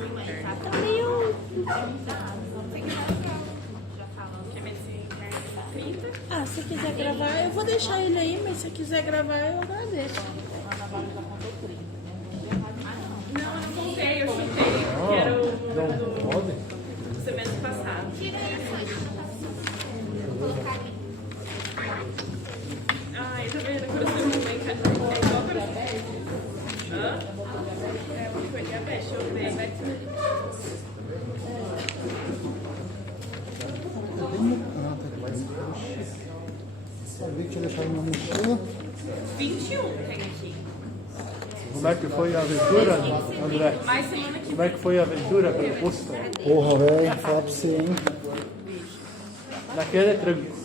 Tá meio... Ah, se quiser gravar, eu vou deixar ele aí, mas se quiser gravar, eu agradeço. Não, eu não voltei, eu chutei, que era o número do semestre passado. Ai, tá vendo? Agora você não vem cá. É igual agora. Hã? É, porque foi diabetes, deixa eu ver. Sabia que tinha deixado uma mochila. 21 tem aqui. Como é que foi a aventura, André? Mais semana que Como é que foi a aventura pelo posto? Porra, velho, fala pra você, hein? Naquele tranco.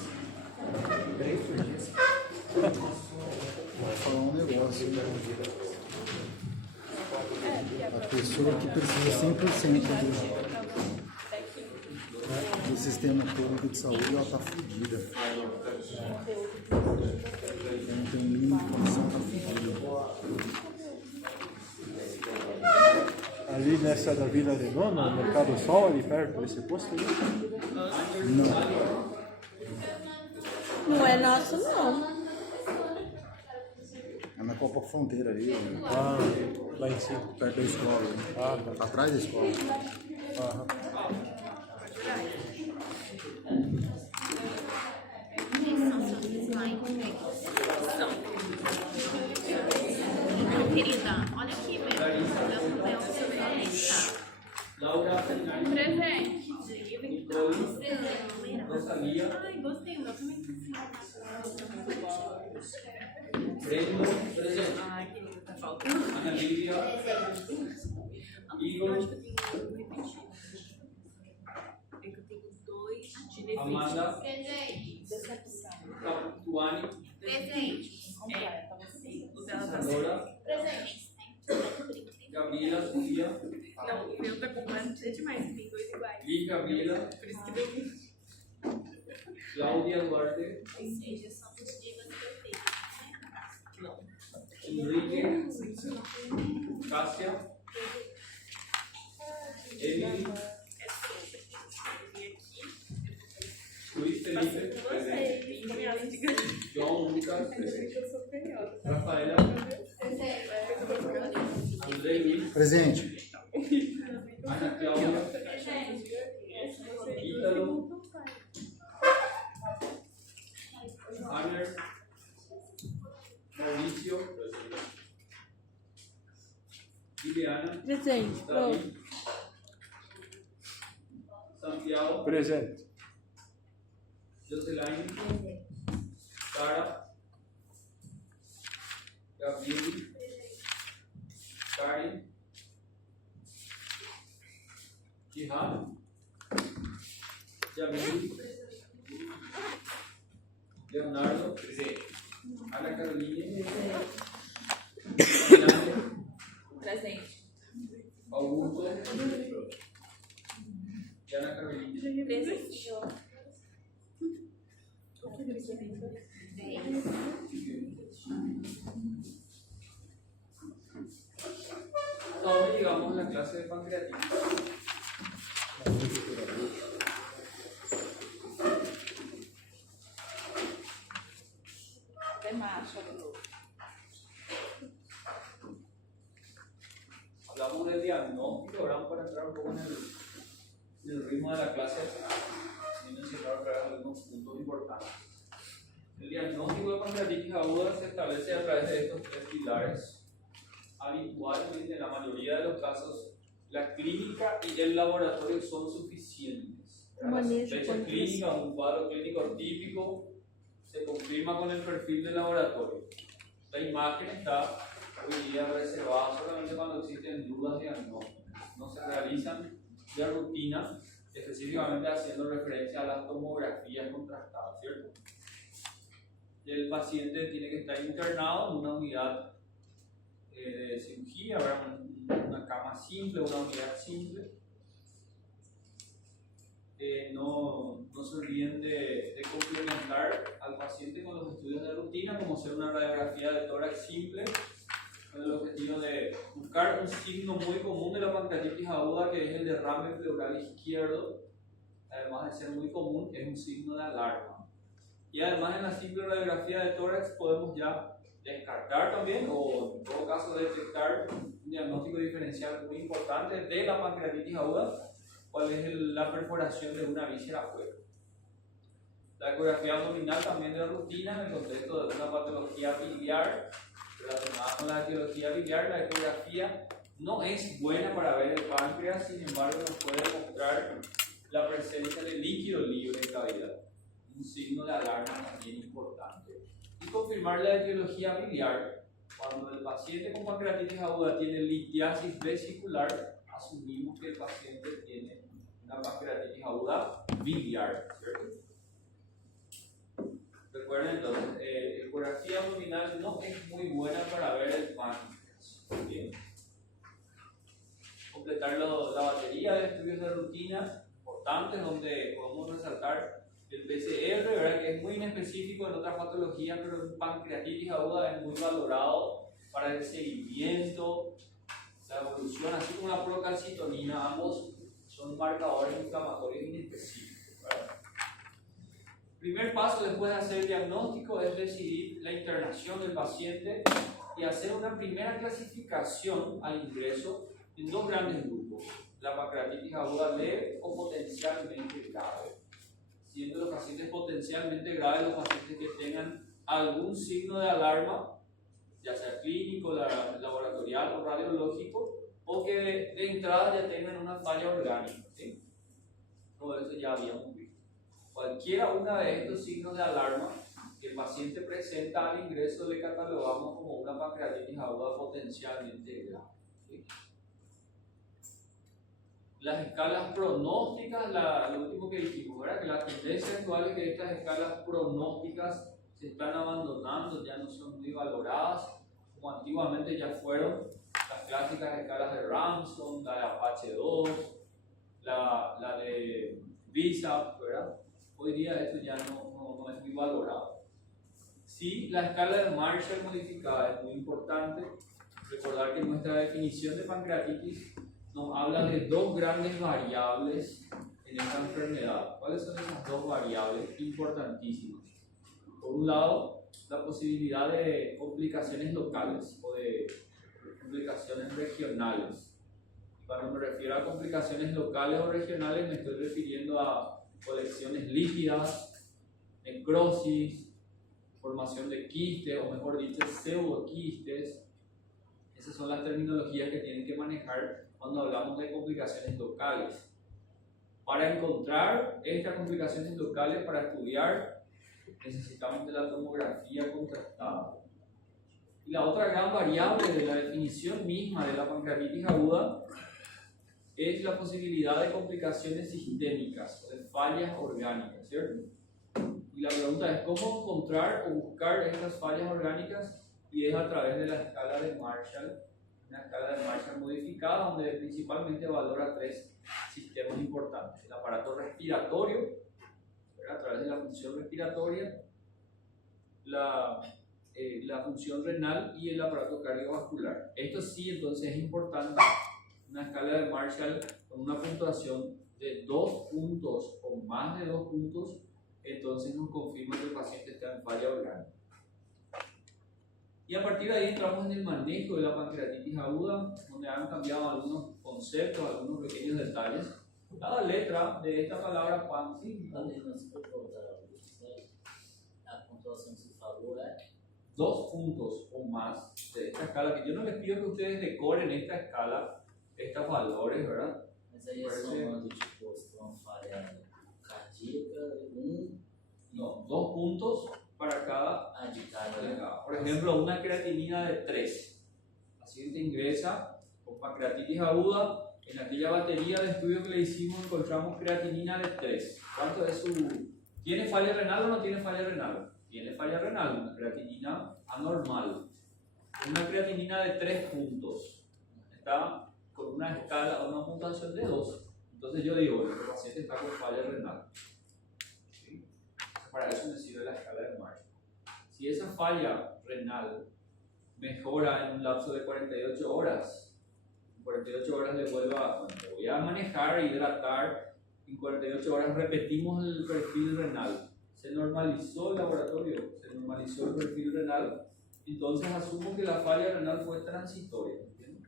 Vou falar um negócio. A pessoa que precisa 100% do sistema público de saúde, ela tá fodida. Não tem mínima condição, tá fodida. Ali nessa da Vila Redonda, no Mercado Sol, ali perto desse posto ali. Não. Não é nosso, não. É na Copa Fronteira ali, né? Ah, lá em cima. Perto da escola. Né? Ah, tá. Atrás da escola. Aham. Querida, olha aqui, meu. presente. Ai, gostei, meu também. Ai, que lindo, tá faltando. Eu acho que eu tenho repetido. É que eu tenho 2 de defeito. Amanda, Decepção. Tuane, Presente. O dela tá Dora, Presente. Gabriela, Sofia, Não, o meu tá completo, é demais, tem 2 iguais. Li, Gabriela, Por isso que deu 20. Claudia Duarte, Ou seja, são os dias perfeitos. Não. Enrique, Cássia, Emily, Luiz Felipe, presente. João Lucas, presente. Rafaela, André Luiz, Presente. Ana Cláudia, Ítalo, Aner, Mauricio, Liliana, Presente, pronto. David, Santiago, Presente. Joselaine, Sara, Gabriel, Karen, Jihan, Jamil, Leonardo, Ana Carolina, Fernanda, Presente. Augusto, e Ana Carolina. Presente. Ahora llegamos a la clase de pancreatitis. Até marcha, Bruno. Hablamos del diagnóstico, ahora vamos para entrar un poco en el ritmo de la clase y mencionar otra vez algunos puntos importantes. El diagnóstico de pancreatitis aguda se establece a través de estos 3 pilares. Habitualmente, en la mayoría de los casos, la clínica y el laboratorio son suficientes. La sospecha clínica, un cuadro clínico típico, se confirma con el perfil del laboratorio. La imagen está hoy día reservada solamente cuando existen dudas diagnósticas. No se realizan de rutina, específicamente haciendo referencia a las tomografías contrastadas, ¿cierto? El paciente tiene que estar internado en una unidad de cirugía, ¿verdad? Una cama simple, una unidad simple. No se olviden de complementar al paciente con los estudios de rutina, como ser una radiografía de tórax simple, con el objetivo de buscar buscar un signo muy común de la pancreatitis aguda, que es el derrame pleural izquierdo. Además de ser muy común, es un signo de alarma. Y además en la simple radiografía de tórax podemos ya descartar también, o en todo caso detectar un diagnóstico diferencial muy importante de la pancreatitis aguda, cuál es la perforación de una víscera afuera. La ecografía abdominal también de rutina en el contexto de una patología biliar relacionada con la etiología biliar. La ecografía no es buena para ver el páncreas, sin embargo nos puede mostrar la presencia de líquido libre en cavidad, un signo de alarma también importante. Y confirmar la etiología biliar. Cuando el paciente con pancreatitis aguda tiene litiasis vesicular, asumimos que el paciente tiene una pancreatitis aguda biliar, ¿cierto? Recuerden entonces, ecografía abdominal no es muy buena para ver el páncreas. ¿Bien? Completar la batería de estudios de rutina importantes, donde podemos resaltar el PCR, ¿verdad? Que es muy inespecífico en otras patologías, pero en pancreatitis aguda es muy valorado para el seguimiento, la evolución, así como la procalcitonina. Ambos son marcadores inflamatorios inespecíficos, ¿verdad? Primer paso después de hacer el diagnóstico es decidir la internación del paciente y hacer una primera clasificación al ingreso en dos grandes grupos: la pancreatitis aguda leve o potencialmente grave, siendo los pacientes potencialmente graves los pacientes que tengan algún signo de alarma, ya sea clínico, laboratorial o radiológico, o que de entrada ya tengan una falla orgánica, ¿sí? Todo eso ya habíamos visto. Cualquiera una de estos signos de alarma que el paciente presenta al ingreso le catalogamos como una pancreatitis aguda potencialmente grave, ¿sí? Las escalas pronósticas, lo último que dijimos, ¿verdad? Que la tendencia actual es que estas escalas pronósticas se están abandonando, ya no son muy valoradas, como antiguamente ya fueron las clásicas escalas de Ramson, la de Apache 2, la de BISAP, ¿verdad? Hoy día esto ya no es muy valorado. Sí, la escala de Marshall modificada es muy importante. Recordar que nuestra definición de pancreatitis nos habla de dos grandes variables en esta enfermedad. ¿Cuáles son esas dos variables importantísimas? Por un lado, la posibilidad de complicaciones locales o de complicaciones regionales. Cuando me refiero a complicaciones locales o regionales, me estoy refiriendo a colecciones líquidas, necrosis, formación de quistes, o mejor dicho, pseudoquistes. Esas son las terminologías que tienen que manejar cuando hablamos de complicaciones locales. Para encontrar estas complicaciones locales, para estudiar, necesitamos de la tomografía contrastada. Y la otra gran variable de la definición misma de la pancreatitis aguda es la posibilidad de complicaciones sistémicas o de fallas orgánicas, ¿cierto? Y la pregunta es cómo encontrar o buscar estas fallas orgánicas, y es a través de la escala de Marshall, una escala de Marshall modificada, donde principalmente valora tres sistemas importantes: el aparato respiratorio, ¿verdad? A través de la función respiratoria, la función renal y el aparato cardiovascular. Esto sí, entonces es importante. Una escala de Marshall con una puntuación de 2 puntos o más de 2 puntos, entonces nos confirma que el paciente está en falla orgánica. Y a partir de ahí entramos en el manejo de la pancreatitis aguda, donde han cambiado algunos conceptos, algunos pequeños detalles. Cada letra de esta palabra pan, sí, a pontuação que você falou é 2 puntos o más de esta escala, que yo no les pido que ustedes decoren esta escala, estos valores, ¿verdad? Mas aí é somando, tipo, se tem uma falha cardíaca, No, 2 puntos para cada. de cada. Por ejemplo, una creatinina de 3. El paciente ingresa con pancreatitis aguda. En aquella batería de estudios que le hicimos encontramos creatinina de 3. ¿Cuánto es su? ¿Tiene falla renal o no tiene falla renal? Tiene falla renal, una creatinina anormal. Una creatinina de 3 puntos. Está con una escala o una puntuación de 2. Entonces yo digo, el paciente está con falla renal. ¿Sí? Para eso me sirve la escala de Marshall. Si esa falla renal mejora en un lapso de 48 horas, 48 horas le vuelva, bueno, le voy a manejar, hidratar, en 48 horas repetimos el perfil renal. Se normalizó el laboratorio, se normalizó el perfil renal, entonces asumo que la falla renal fue transitoria. ¿Entiendes?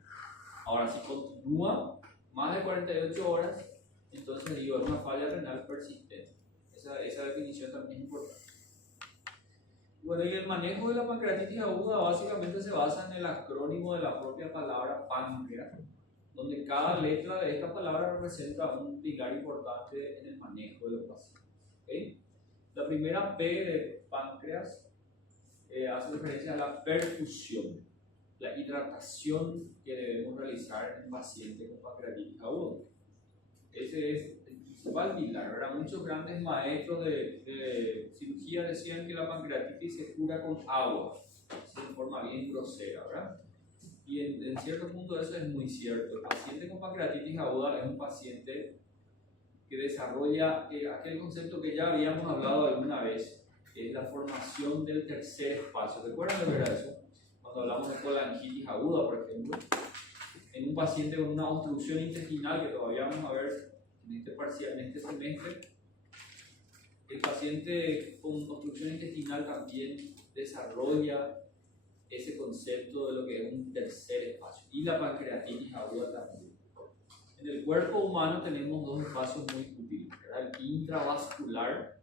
Ahora, si continúa más de 48 horas, entonces digo, es una falla renal persistente. Esa definición también es importante. Bueno, y el manejo de la pancreatitis aguda básicamente se basa en el acrónimo de la propia palabra páncreas, donde cada letra de esta palabra representa un pilar importante en el manejo de los pacientes. ¿Okay? La primera P de páncreas hace referencia a la perfusión, la hidratación que debemos realizar en pacientes con pancreatitis aguda. Ese es el principal pilar, ¿verdad? Muchos grandes maestros de cirugía decían que la pancreatitis se cura con agua, de forma bien grosera, ¿verdad? Y en cierto punto eso es muy cierto. El paciente con pancreatitis aguda es un paciente que desarrolla aquel concepto que ya habíamos hablado alguna vez, que es la formación del tercer espacio. ¿Recuerdan de verdad eso? Cuando hablamos de colangitis aguda, por ejemplo, en un paciente con una obstrucción intestinal, que todavía vamos a ver en este semestre, el paciente con obstrucción intestinal también desarrolla ese concepto de lo que es un tercer espacio, y la pancreatitis aguda también. En el cuerpo humano tenemos dos espacios muy útiles, ¿verdad? El intravascular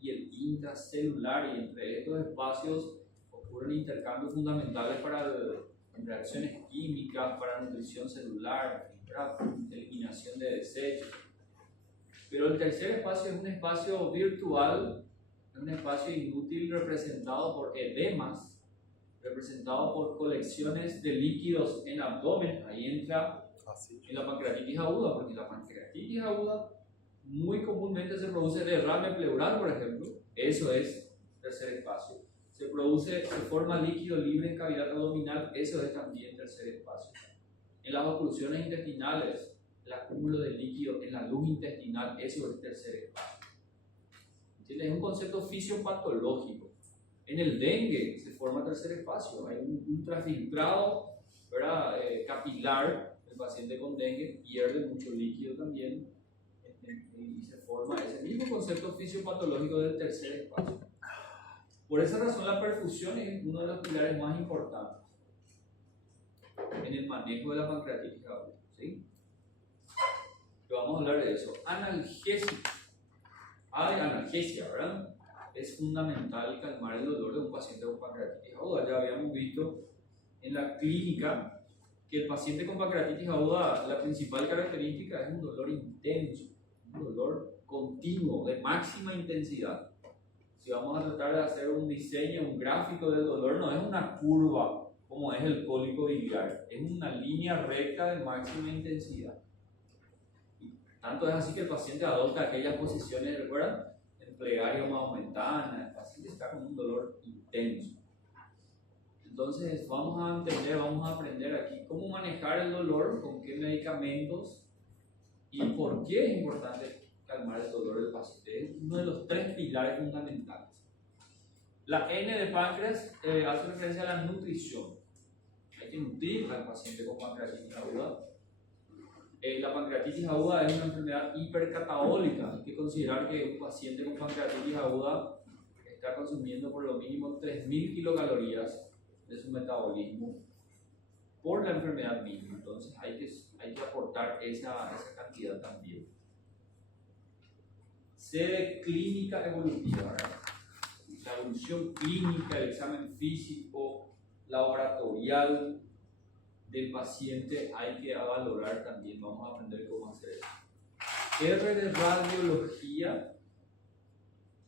y el intracelular, y entre estos espacios ocurren intercambios fundamentales para reacciones químicas, para nutrición celular, para eliminación de desechos. Pero el tercer espacio es un espacio virtual, un espacio inútil representado por edemas, representado por colecciones de líquidos en abdomen. Ahí entra en la pancreatitis aguda, porque la pancreatitis aguda muy comúnmente se produce derrame pleural, por ejemplo. Eso es tercer espacio. Se forma líquido libre en cavidad abdominal. Eso es también tercer espacio. En las oclusiones intestinales, el acúmulo de líquido en la luz intestinal, eso es tercer espacio. ¿Entiendes? Es un concepto fisiopatológico. En el dengue se forma tercer espacio. Hay un ultrafiltrado, ¿verdad? Capilar. El paciente con dengue pierde mucho líquido también y se forma ese mismo concepto fisiopatológico del tercer espacio. Por esa razón la perfusión es uno de los pilares más importantes en el manejo de la pancreatitis aguda. ¿Sí? Vamos a hablar de eso. Analgesia, ¿verdad? Es fundamental calmar el dolor de un paciente con pancreatitis aguda. Ya habíamos visto en la clínica que el paciente con pancreatitis aguda, la principal característica es un dolor intenso, un dolor continuo, de máxima intensidad. Si vamos a tratar de hacer un diseño, un gráfico del dolor, no es una curva como es el cólico biliar, es una línea recta de máxima intensidad. Y tanto es así que el paciente adopta aquellas posiciones, ¿recuerdan? En plegaria maomentana, el paciente está con un dolor intenso. Entonces vamos a aprender aquí cómo manejar el dolor, con qué medicamentos y por qué es importante calmar el dolor del paciente. Es uno de los tres pilares fundamentales. La N de páncreas hace referencia a la nutrición. Hay que nutrir al paciente con pancreatitis aguda. La pancreatitis aguda es una enfermedad hipercatabólica. Hay que considerar que un paciente con pancreatitis aguda está consumiendo por lo mínimo 3.000 kilocalorías de su metabolismo por la enfermedad misma. Entonces hay que aportar esa cantidad también. C de clínica evolutiva, ¿verdad? La evolución clínica, el examen físico, laboratorial del paciente hay que valorar también. Vamos a aprender cómo hacer eso. R de radiología.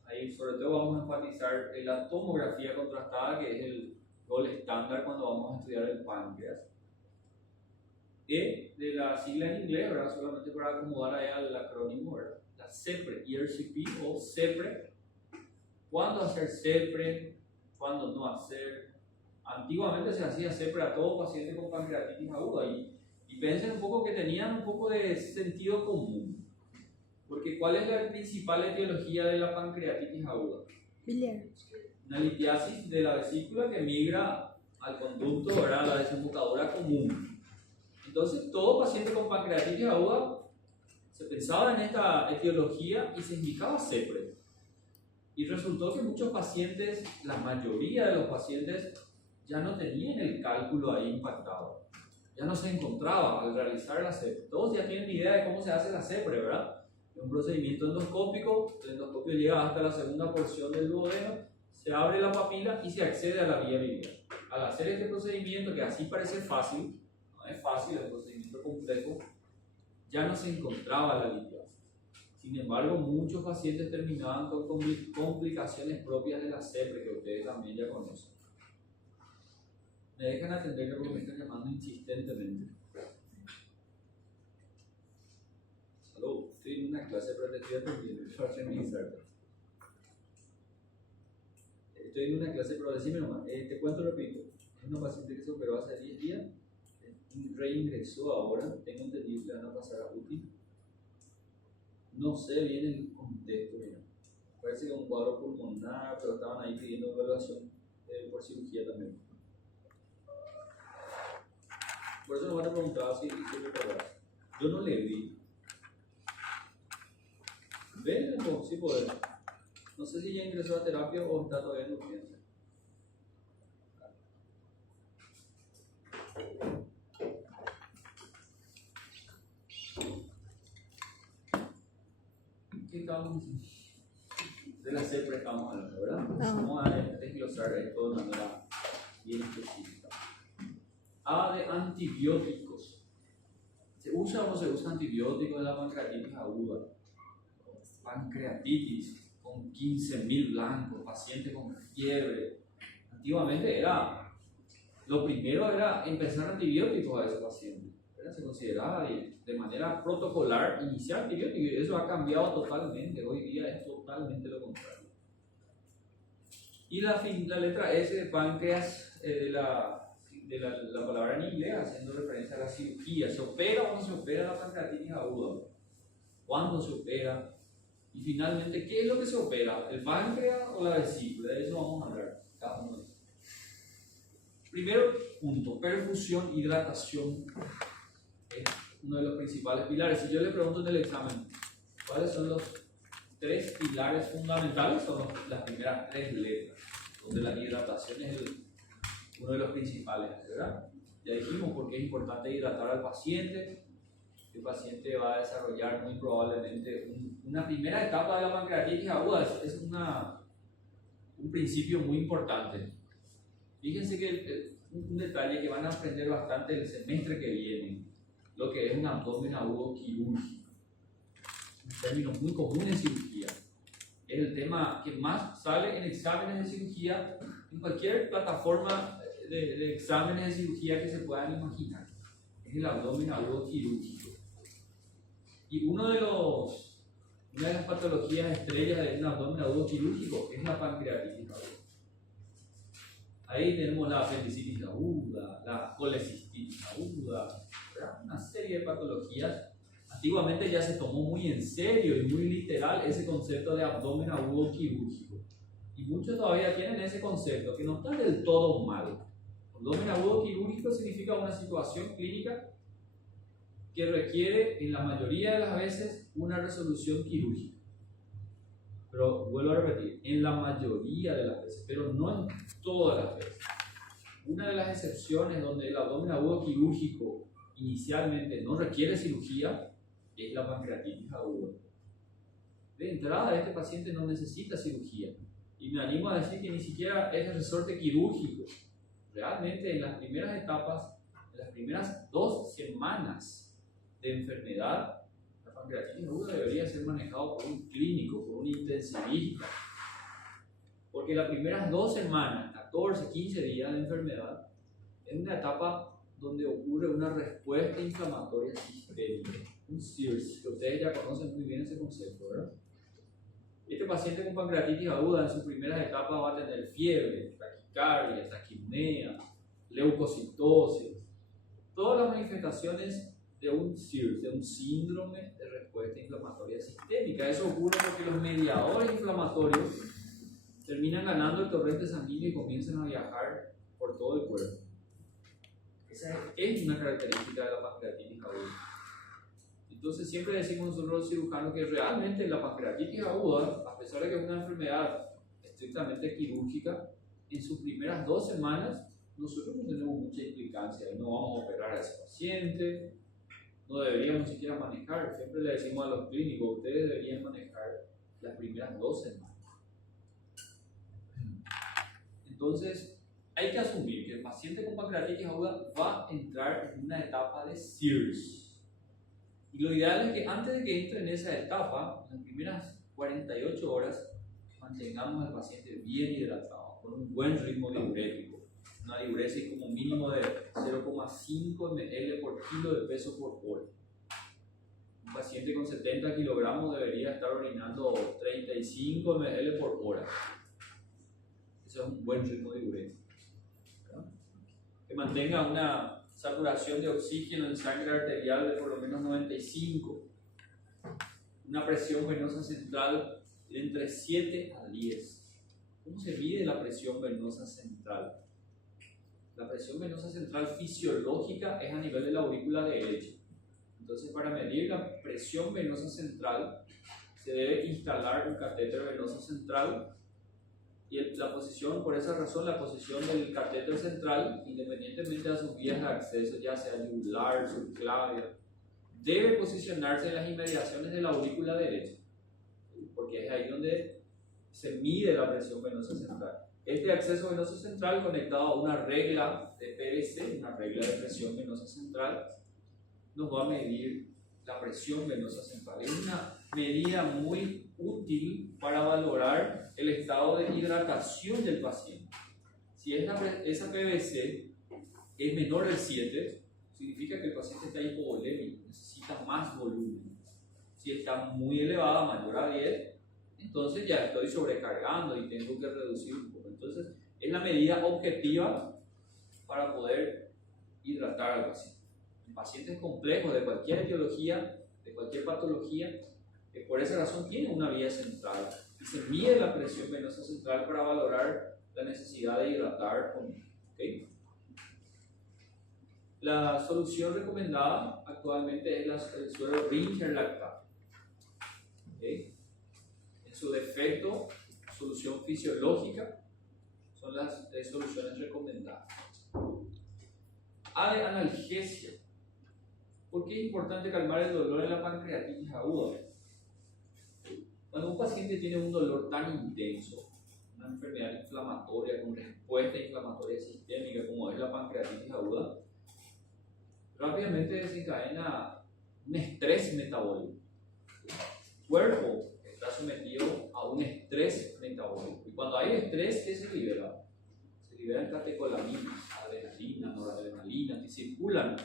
Ahí sobre todo vamos a enfatizar la tomografía contrastada, que es el gol estándar cuando vamos a estudiar el páncreas. E de la sigla en inglés, ¿verdad? Solamente para acomodar ahí al acrónimo, ¿verdad? La CEPRE, ERCP o CEPRE. ¿Cuándo hacer CEPRE? ¿Cuándo no hacer? Antiguamente se hacía CEPRE a todo paciente con pancreatitis aguda y piensen un poco que tenían un poco de sentido común. Porque ¿cuál es la principal etiología de la pancreatitis aguda? Biliar. Una litiasis de la vesícula que migra al conducto, ¿verdad? La desembocadura común. Entonces, todo paciente con pancreatitis aguda se pensaba en esta etiología y se indicaba CEPRE. Y resultó que muchos pacientes, la mayoría de los pacientes, ya no tenían el cálculo ahí impactado. Ya no se encontraba al realizar la CEPRE. Todos ya tienen idea de cómo se hace la CEPRE, ¿verdad? Es un procedimiento endoscópico. El endoscopio llega hasta la segunda porción del duodeno, se abre la papila y se accede a la vía biliar. Al hacer este procedimiento, que así parece fácil, no es fácil, es un procedimiento complejo, ya no se encontraba la litiasis. Sin embargo, muchos pacientes terminaban con complicaciones propias de la CEPRE, que ustedes también ya conocen. Me dejan atender porque me están llamando insistentemente. Salud, estoy en una clase, pero te estoy atendiendo para revisarte. Estoy en una clase, pero decime nomás, te cuento repito. Es una paciente que se operó hace 10 días, reingresó ahora, tengo entendido que le van a pasar a UTI. No sé bien el contexto, mira. Parece que es un cuadro pulmonar, pero estaban ahí pidiendo evaluación por cirugía también. Por eso nos van a preguntar si recordás. Yo no le vi. ¿Ven? Sí podés. No sé si ya ingresó a terapia o está todavía en urgencia. ¿Qué estábamos diciendo? De la CEPRE estamos hablando, ¿verdad? Vamos a desglosar esto de manera bien específica. A de antibióticos. ¿Se usa o no se usa antibióticos en la pancreatitis aguda? Pancreatitis con 15.000 blancos, pacientes con fiebre. Antiguamente lo primero era empezar antibióticos a ese paciente. Se consideraba de manera protocolar iniciar antibióticos y eso ha cambiado totalmente. Hoy día es totalmente lo contrario. Y la letra S de páncreas, de la palabra en inglés, haciendo referencia a la cirugía. ¿Se opera o no se opera la pancreatitis aguda? ¿Cuándo se opera? Y finalmente, ¿qué es lo que se opera? ¿El páncreas o la vesícula? De eso vamos a hablar cada uno de ellos. Primero punto, perfusión, hidratación. Es uno de los principales pilares. Si yo le pregunto en el examen, ¿cuáles son los 3 pilares fundamentales? Son las primeras 3 letras, donde la hidratación es uno de los principales, ¿verdad? Ya dijimos por qué es importante hidratar al paciente. El paciente va a desarrollar muy probablemente una primera etapa de la pancreatitis aguda. Es un principio muy importante. Fíjense que un detalle que van a aprender bastante el semestre que viene, lo que es un abdomen agudo quirúrgico. Un término muy común en cirugía. Es el tema que más sale en exámenes de cirugía, en cualquier plataforma de exámenes de cirugía que se puedan imaginar. Es el abdomen agudo quirúrgico. Y una de las patologías estrellas de un abdomen agudo quirúrgico es la pancreatitis aguda. Ahí tenemos la apendicitis aguda, la colecistitis aguda, ¿verdad? Una serie de patologías. Antiguamente ya se tomó muy en serio y muy literal ese concepto de abdomen agudo quirúrgico. Y muchos todavía tienen ese concepto, que no está del todo mal. Abdomen agudo quirúrgico significa una situación clínica que requiere, en la mayoría de las veces, una resolución quirúrgica. Pero vuelvo a repetir, en la mayoría de las veces, pero no en todas las veces. Una de las excepciones donde el abdomen agudo quirúrgico inicialmente no requiere cirugía es la pancreatitis aguda. De entrada, este paciente no necesita cirugía. Y me animo a decir que ni siquiera es de resorte quirúrgico. Realmente en las primeras etapas, en las primeras 2 semanas de enfermedad, la pancreatitis aguda debería ser manejado por un clínico, por un intensivista. Porque las primeras 2 semanas, 14, 15 días de enfermedad, es una etapa donde ocurre una respuesta inflamatoria sistémica, un SIRS, que ustedes ya conocen muy bien ese concepto, ¿verdad? Este paciente con pancreatitis aguda en sus primeras etapas va a tener fiebre, taquicardia, taquipnea, leucocitosis, todas las manifestaciones de un SIRS, de un síndrome de respuesta inflamatoria sistémica. Eso ocurre porque los mediadores inflamatorios terminan ganando el torrente sanguíneo y comienzan a viajar por todo el cuerpo. Esa es una característica de la pancreatitis aguda. Entonces siempre decimos nosotros los cirujanos que realmente la pancreatitis aguda, a pesar de que es una enfermedad estrictamente quirúrgica, en sus primeras 2 semanas nosotros no tenemos mucha implicancia, no vamos a operar a ese paciente, no deberíamos ni siquiera manejar. Siempre le decimos a los clínicos, ustedes deberían manejar las primeras 2 semanas. Entonces, hay que asumir que el paciente con pancreatitis aguda va a entrar en una etapa de SIRS. Y lo ideal es que antes de que entre en esa etapa, en las primeras 48 horas, mantengamos al paciente bien hidratado, con un buen ritmo diurético. Una diuresis como mínimo de 0,5 ml por kilo de peso por hora. Un paciente con 70 kilogramos debería estar orinando 35 ml por hora. Ese es un buen ritmo diurético. Que mantenga una saturación de oxígeno en sangre arterial de por lo menos 95. Una presión venosa central de entre 7 a 10. ¿Cómo se mide la presión venosa central? La presión venosa central fisiológica es a nivel de la aurícula derecha. Entonces, para medir la presión venosa central, se debe instalar un catéter venoso central. Y la posición, por esa razón, la posición del catéter central, independientemente de sus vías de acceso, ya sea yugular, subclavia, debe posicionarse en las inmediaciones de la aurícula derecha, porque es ahí donde se mide la presión venosa central. Este acceso venoso central conectado a una regla de PVC, una regla de presión venosa central, nos va a medir la presión venosa central. Es una medida muy útil para valorar el estado de hidratación del paciente. Si esa PVC es menor de 7, significa que el paciente está hipovolémico, necesita más volumen. Si está muy elevada, mayor a 10, entonces ya estoy sobrecargando y tengo que reducir un poco. Entonces, es la medida objetiva para poder hidratar al paciente. En pacientes complejos de cualquier etiología, de cualquier patología, por esa razón tiene una vía central y se mide la presión venosa central para valorar la necesidad de hidratar o no. ¿Okay? La solución recomendada actualmente es el suero Ringer lactato. ¿Okay? En su defecto, solución fisiológica son las 3 soluciones recomendadas. A de analgesia. ¿Por qué es importante calmar el dolor en la pancreatitis aguda? Cuando un paciente tiene un dolor tan intenso, una enfermedad inflamatoria con respuesta inflamatoria sistémica como es la pancreatitis aguda, rápidamente desencadena un estrés metabólico. El cuerpo está sometido a un estrés metabólico. Y cuando hay estrés, ¿qué se libera? Se liberan catecolaminas, adrenalina, noradrenalina, que circulan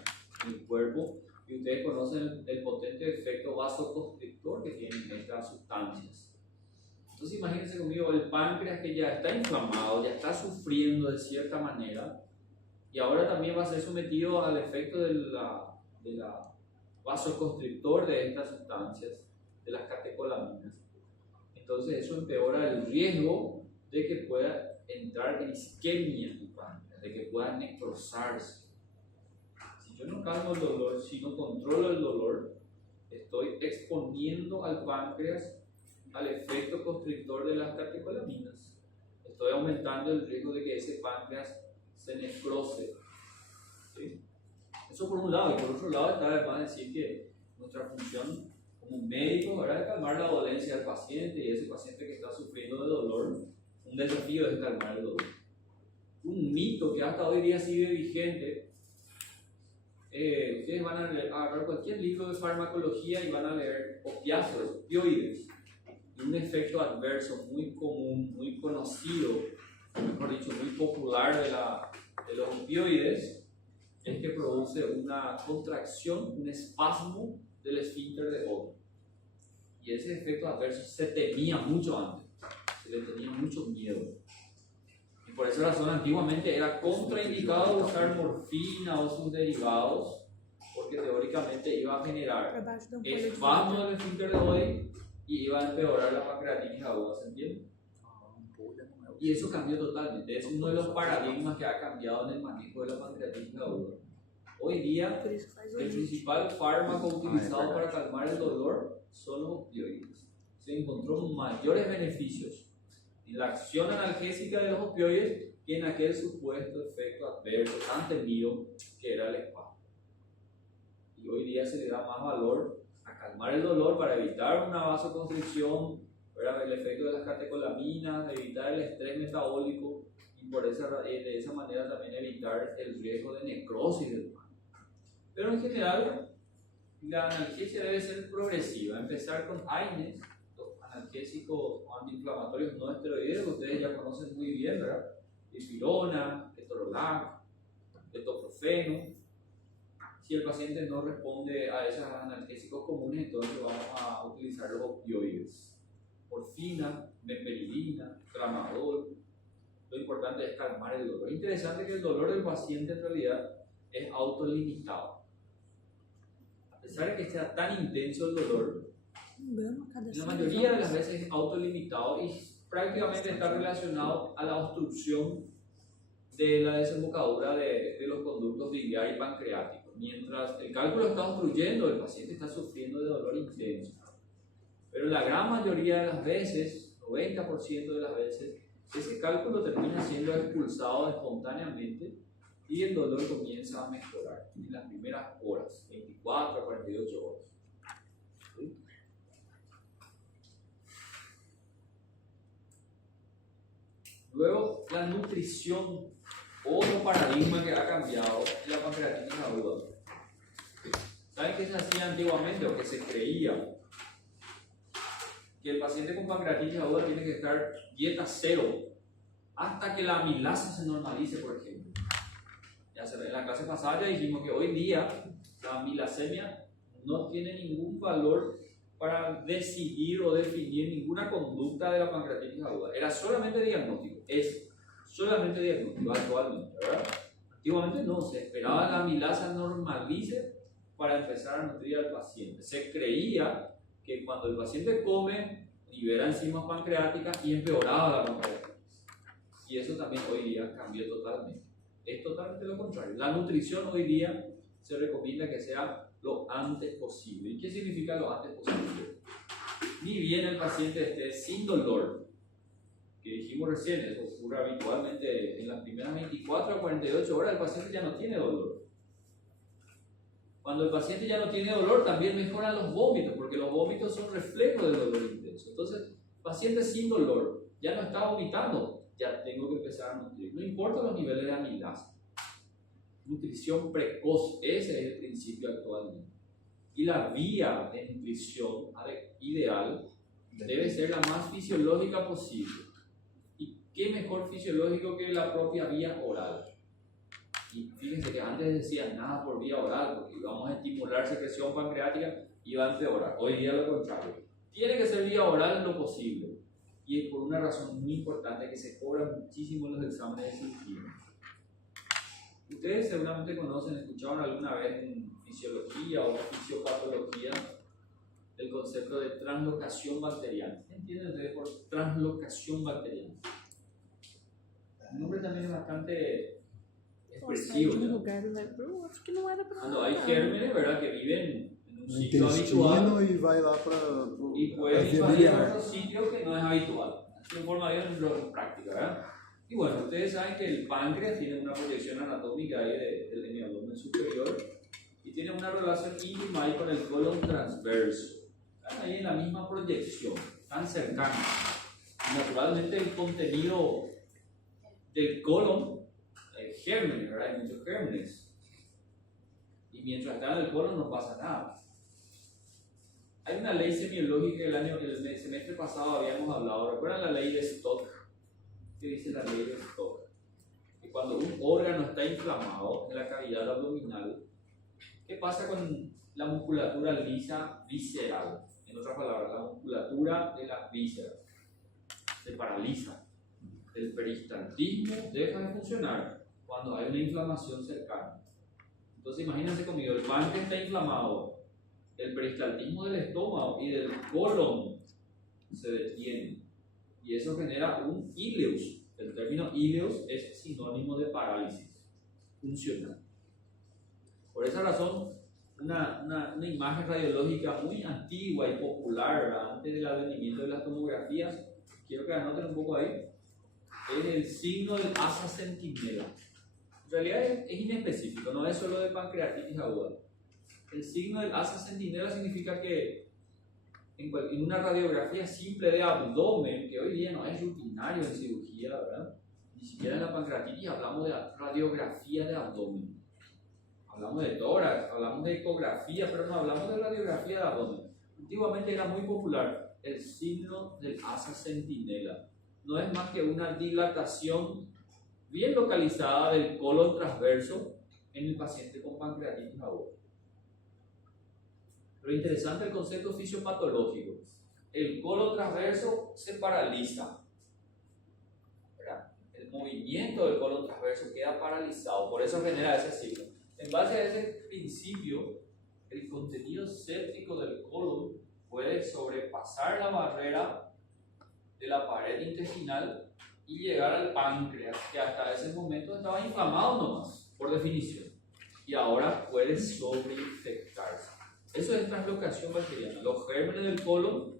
en el cuerpo. Y ustedes conocen el potente efecto vasoconstrictor que tienen estas sustancias. Entonces imagínense conmigo el páncreas que ya está inflamado, ya está sufriendo de cierta manera, y ahora también va a ser sometido al efecto de la vasoconstrictor de estas sustancias, de las catecolaminas. Entonces eso empeora el riesgo de que pueda entrar en isquemia en el páncreas, de que pueda necrosarse. Si yo no calmo el dolor, si no controlo el dolor, estoy exponiendo al páncreas al efecto constrictor de las catecolaminas. Estoy aumentando el riesgo de que ese páncreas se necrose. ¿Sí? Eso por un lado. Y por otro lado está además decir que nuestra función como médicos es calmar la dolencia del paciente, y ese paciente que está sufriendo de dolor, un desafío es calmar el dolor. Un mito que hasta hoy día sigue vigente. Ustedes van a agarrar cualquier libro de farmacología y van a leer opiáceos, opioides. Y un efecto adverso muy común, muy conocido, mejor dicho, muy popular de los opioides, es que produce una contracción, un espasmo del esfínter de Oddi. Y ese efecto adverso se temía mucho antes, se le tenía mucho miedo. Y por esa razón antiguamente era contraindicado usar morfina o sus derivados, porque teóricamente iba a generar espasmo del esfínter de Oddi y iba a empeorar la pancreatitis aguda, ¿se entiende? Y eso cambió totalmente. Es uno de los paradigmas que ha cambiado en el manejo de la pancreatitis aguda. Hoy día, Por isso faz o el link. principal fármaco utilizado para verdad. calmar el dolor son los opioides. Se encontró mayores beneficios en la acción analgésica de los opioides que en aquel supuesto efecto adverso tan temido que era el espasmo. Y hoy día se le da más valor a calmar el dolor para evitar una vasoconstricción, ¿verdad? El efecto de las catecolaminas, evitar el estrés metabólico y de esa manera también evitar el riesgo de necrosis del páncreas. Pero en general, la analgesia debe ser progresiva, empezar con AINES, los analgésicos o antiinflamatorios no esteroideos que ustedes ya conocen muy bien, ¿verdad? Dipirona, ketorolac, ketoprofeno. Si el paciente no responde a esos analgésicos comunes, entonces vamos a utilizar los opioides. Morfina, meperidina, tramadol. Lo importante es calmar el dolor. Es interesante que el dolor del paciente en realidad es autolimitado. A pesar de que sea tan intenso el dolor, la mayoría de las veces es autolimitado y prácticamente está relacionado a la obstrucción de la desembocadura de los conductos biliar y pancreáticos. Mientras el cálculo está obstruyendo, el paciente está sufriendo de dolor intenso. Pero la gran mayoría de las veces, 90% de las veces, ese cálculo termina siendo expulsado espontáneamente y el dolor comienza a mejorar en las primeras horas, 24 a 48 horas. ¿Sí? Luego, la nutrición, otro paradigma que ha cambiado es la pancreatitis aguda. ¿Saben qué se hacía antiguamente o que se creía? Que el paciente con pancreatitis aguda tiene que estar dieta cero hasta que la amilasa se normalice, por ejemplo. En la clase pasada ya dijimos que hoy día la amilasemia no tiene ningún valor para decidir o definir ninguna conducta de la pancreatitis aguda. Era solamente diagnóstico, es solamente diagnóstico actualmente, ¿verdad? Antiguamente no, se esperaba la amilasa normalice para empezar a nutrir al paciente. Se creía que cuando el paciente come, libera enzimas pancreáticas y empeoraba la pancreatitis. Y eso también hoy día cambió totalmente. Es totalmente lo contrario. La nutrición hoy día se recomienda que sea lo antes posible. ¿Y qué significa lo antes posible? Ni bien el paciente esté sin dolor, que dijimos recién, eso ocurre habitualmente en las primeras 24 a 48 horas, el paciente ya no tiene dolor. Cuando el paciente ya no tiene dolor, también mejoran los vómitos, porque los vómitos son reflejos del dolor intenso. Entonces, paciente sin dolor, ya no está vomitando, ya tengo que empezar a nutrir. No importa los niveles de amilasa. Nutrición precoz, ese es el principio actualmente. Y la vía de nutrición ideal debe ser la más fisiológica posible. ¿Y qué mejor fisiológico que la propia vía oral? Y fíjense que antes decían nada por vía oral, porque íbamos a estimular secreción pancreática y va a empeorar. Hoy día lo contrario. Tiene que ser vía oral lo posible. Y es por una razón muy importante que se cobran muchísimo los exámenes de sistema. Ustedes seguramente conocen, escucharon alguna vez en fisiología o fisiopatología el concepto de translocación bacteriana. ¿Qué entienden ustedes por translocación bacteriana? El nombre también es bastante expresivo. De um lugar e vai pro outro que não era pra Cuando lá. hay gérmenes, ¿verdad?, que viven en un No sitio habitual intestino y va lá para y pueden invadir otro sitio que no es habitual. De forma bien práctica, ¿verdad? Y bueno, ustedes saben que el páncreas tiene una proyección anatómica ahí del hemiabdomen superior y tiene una relación íntima ahí con el colon transverso. Están ahí en la misma proyección, tan cercanos. Y naturalmente el contenido del colon es gérmenes, ¿verdad? Hay muchos gérmenes. Y mientras está en el colon no pasa nada. Hay una ley semiológica que el semestre pasado habíamos hablado. ¿Recuerdan la ley de Stock? ¿Qué dice la ley de Stock? Que cuando un órgano está inflamado en la cavidad abdominal, ¿qué pasa con la musculatura lisa visceral? En otras palabras, la musculatura de las vísceras se paraliza. El peristaltismo deja de funcionar cuando hay una inflamación cercana. Entonces imagínense conmigo, el páncreas está inflamado, el peristaltismo del estómago y del colon se detiene y eso genera un ileus. El término ileus es sinónimo de parálisis funcional. Por esa razón, una imagen radiológica muy antigua y popular, ¿verdad? Antes del advenimiento de las tomografías, quiero que anoten un poco ahí, es el signo del asa centinela. En realidad es inespecífico, no es solo de pancreatitis aguda. El signo del asa centinela significa que en una radiografía simple de abdomen, que hoy día no es rutinario en cirugía, ¿verdad? Ni siquiera en la pancreatitis hablamos de radiografía de abdomen. Hablamos de tórax, hablamos de ecografía, pero no hablamos de radiografía de abdomen. Antiguamente era muy popular el signo del asa centinela. No es más que una dilatación bien localizada del colon transverso en el paciente con pancreatitis aguda. Pero interesante el concepto fisiopatológico. El colon transverso se paraliza, ¿verdad? El movimiento del colon transverso queda paralizado, por eso genera ese signo. En base a ese principio, el contenido séptico del colon puede sobrepasar la barrera de la pared intestinal y llegar al páncreas, que hasta ese momento estaba inflamado nomás, por definición, y ahora puede sobreinfectarse. Eso es translocación bacteriana. Los gérmenes del colon,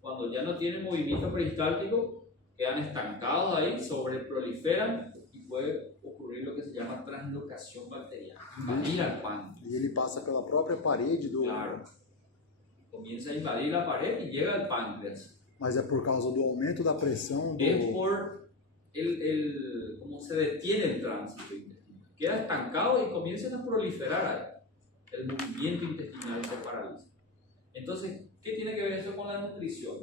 cuando ya no tienen movimiento peristáltico, quedan estancados ahí, sobreproliferan y puede ocurrir lo que se llama translocación bacteriana, invadir al páncreas. E ele passa pela própria parede do... Claro. Comienza a invadir la pared y llega al páncreas. Mas é por causa do aumento da pressão do... Es por cómo se detiene el tránsito intestinal. Queda estancado y comienzan a proliferar ahí. El movimiento intestinal se paraliza. Entonces, ¿qué tiene que ver eso con la nutrición?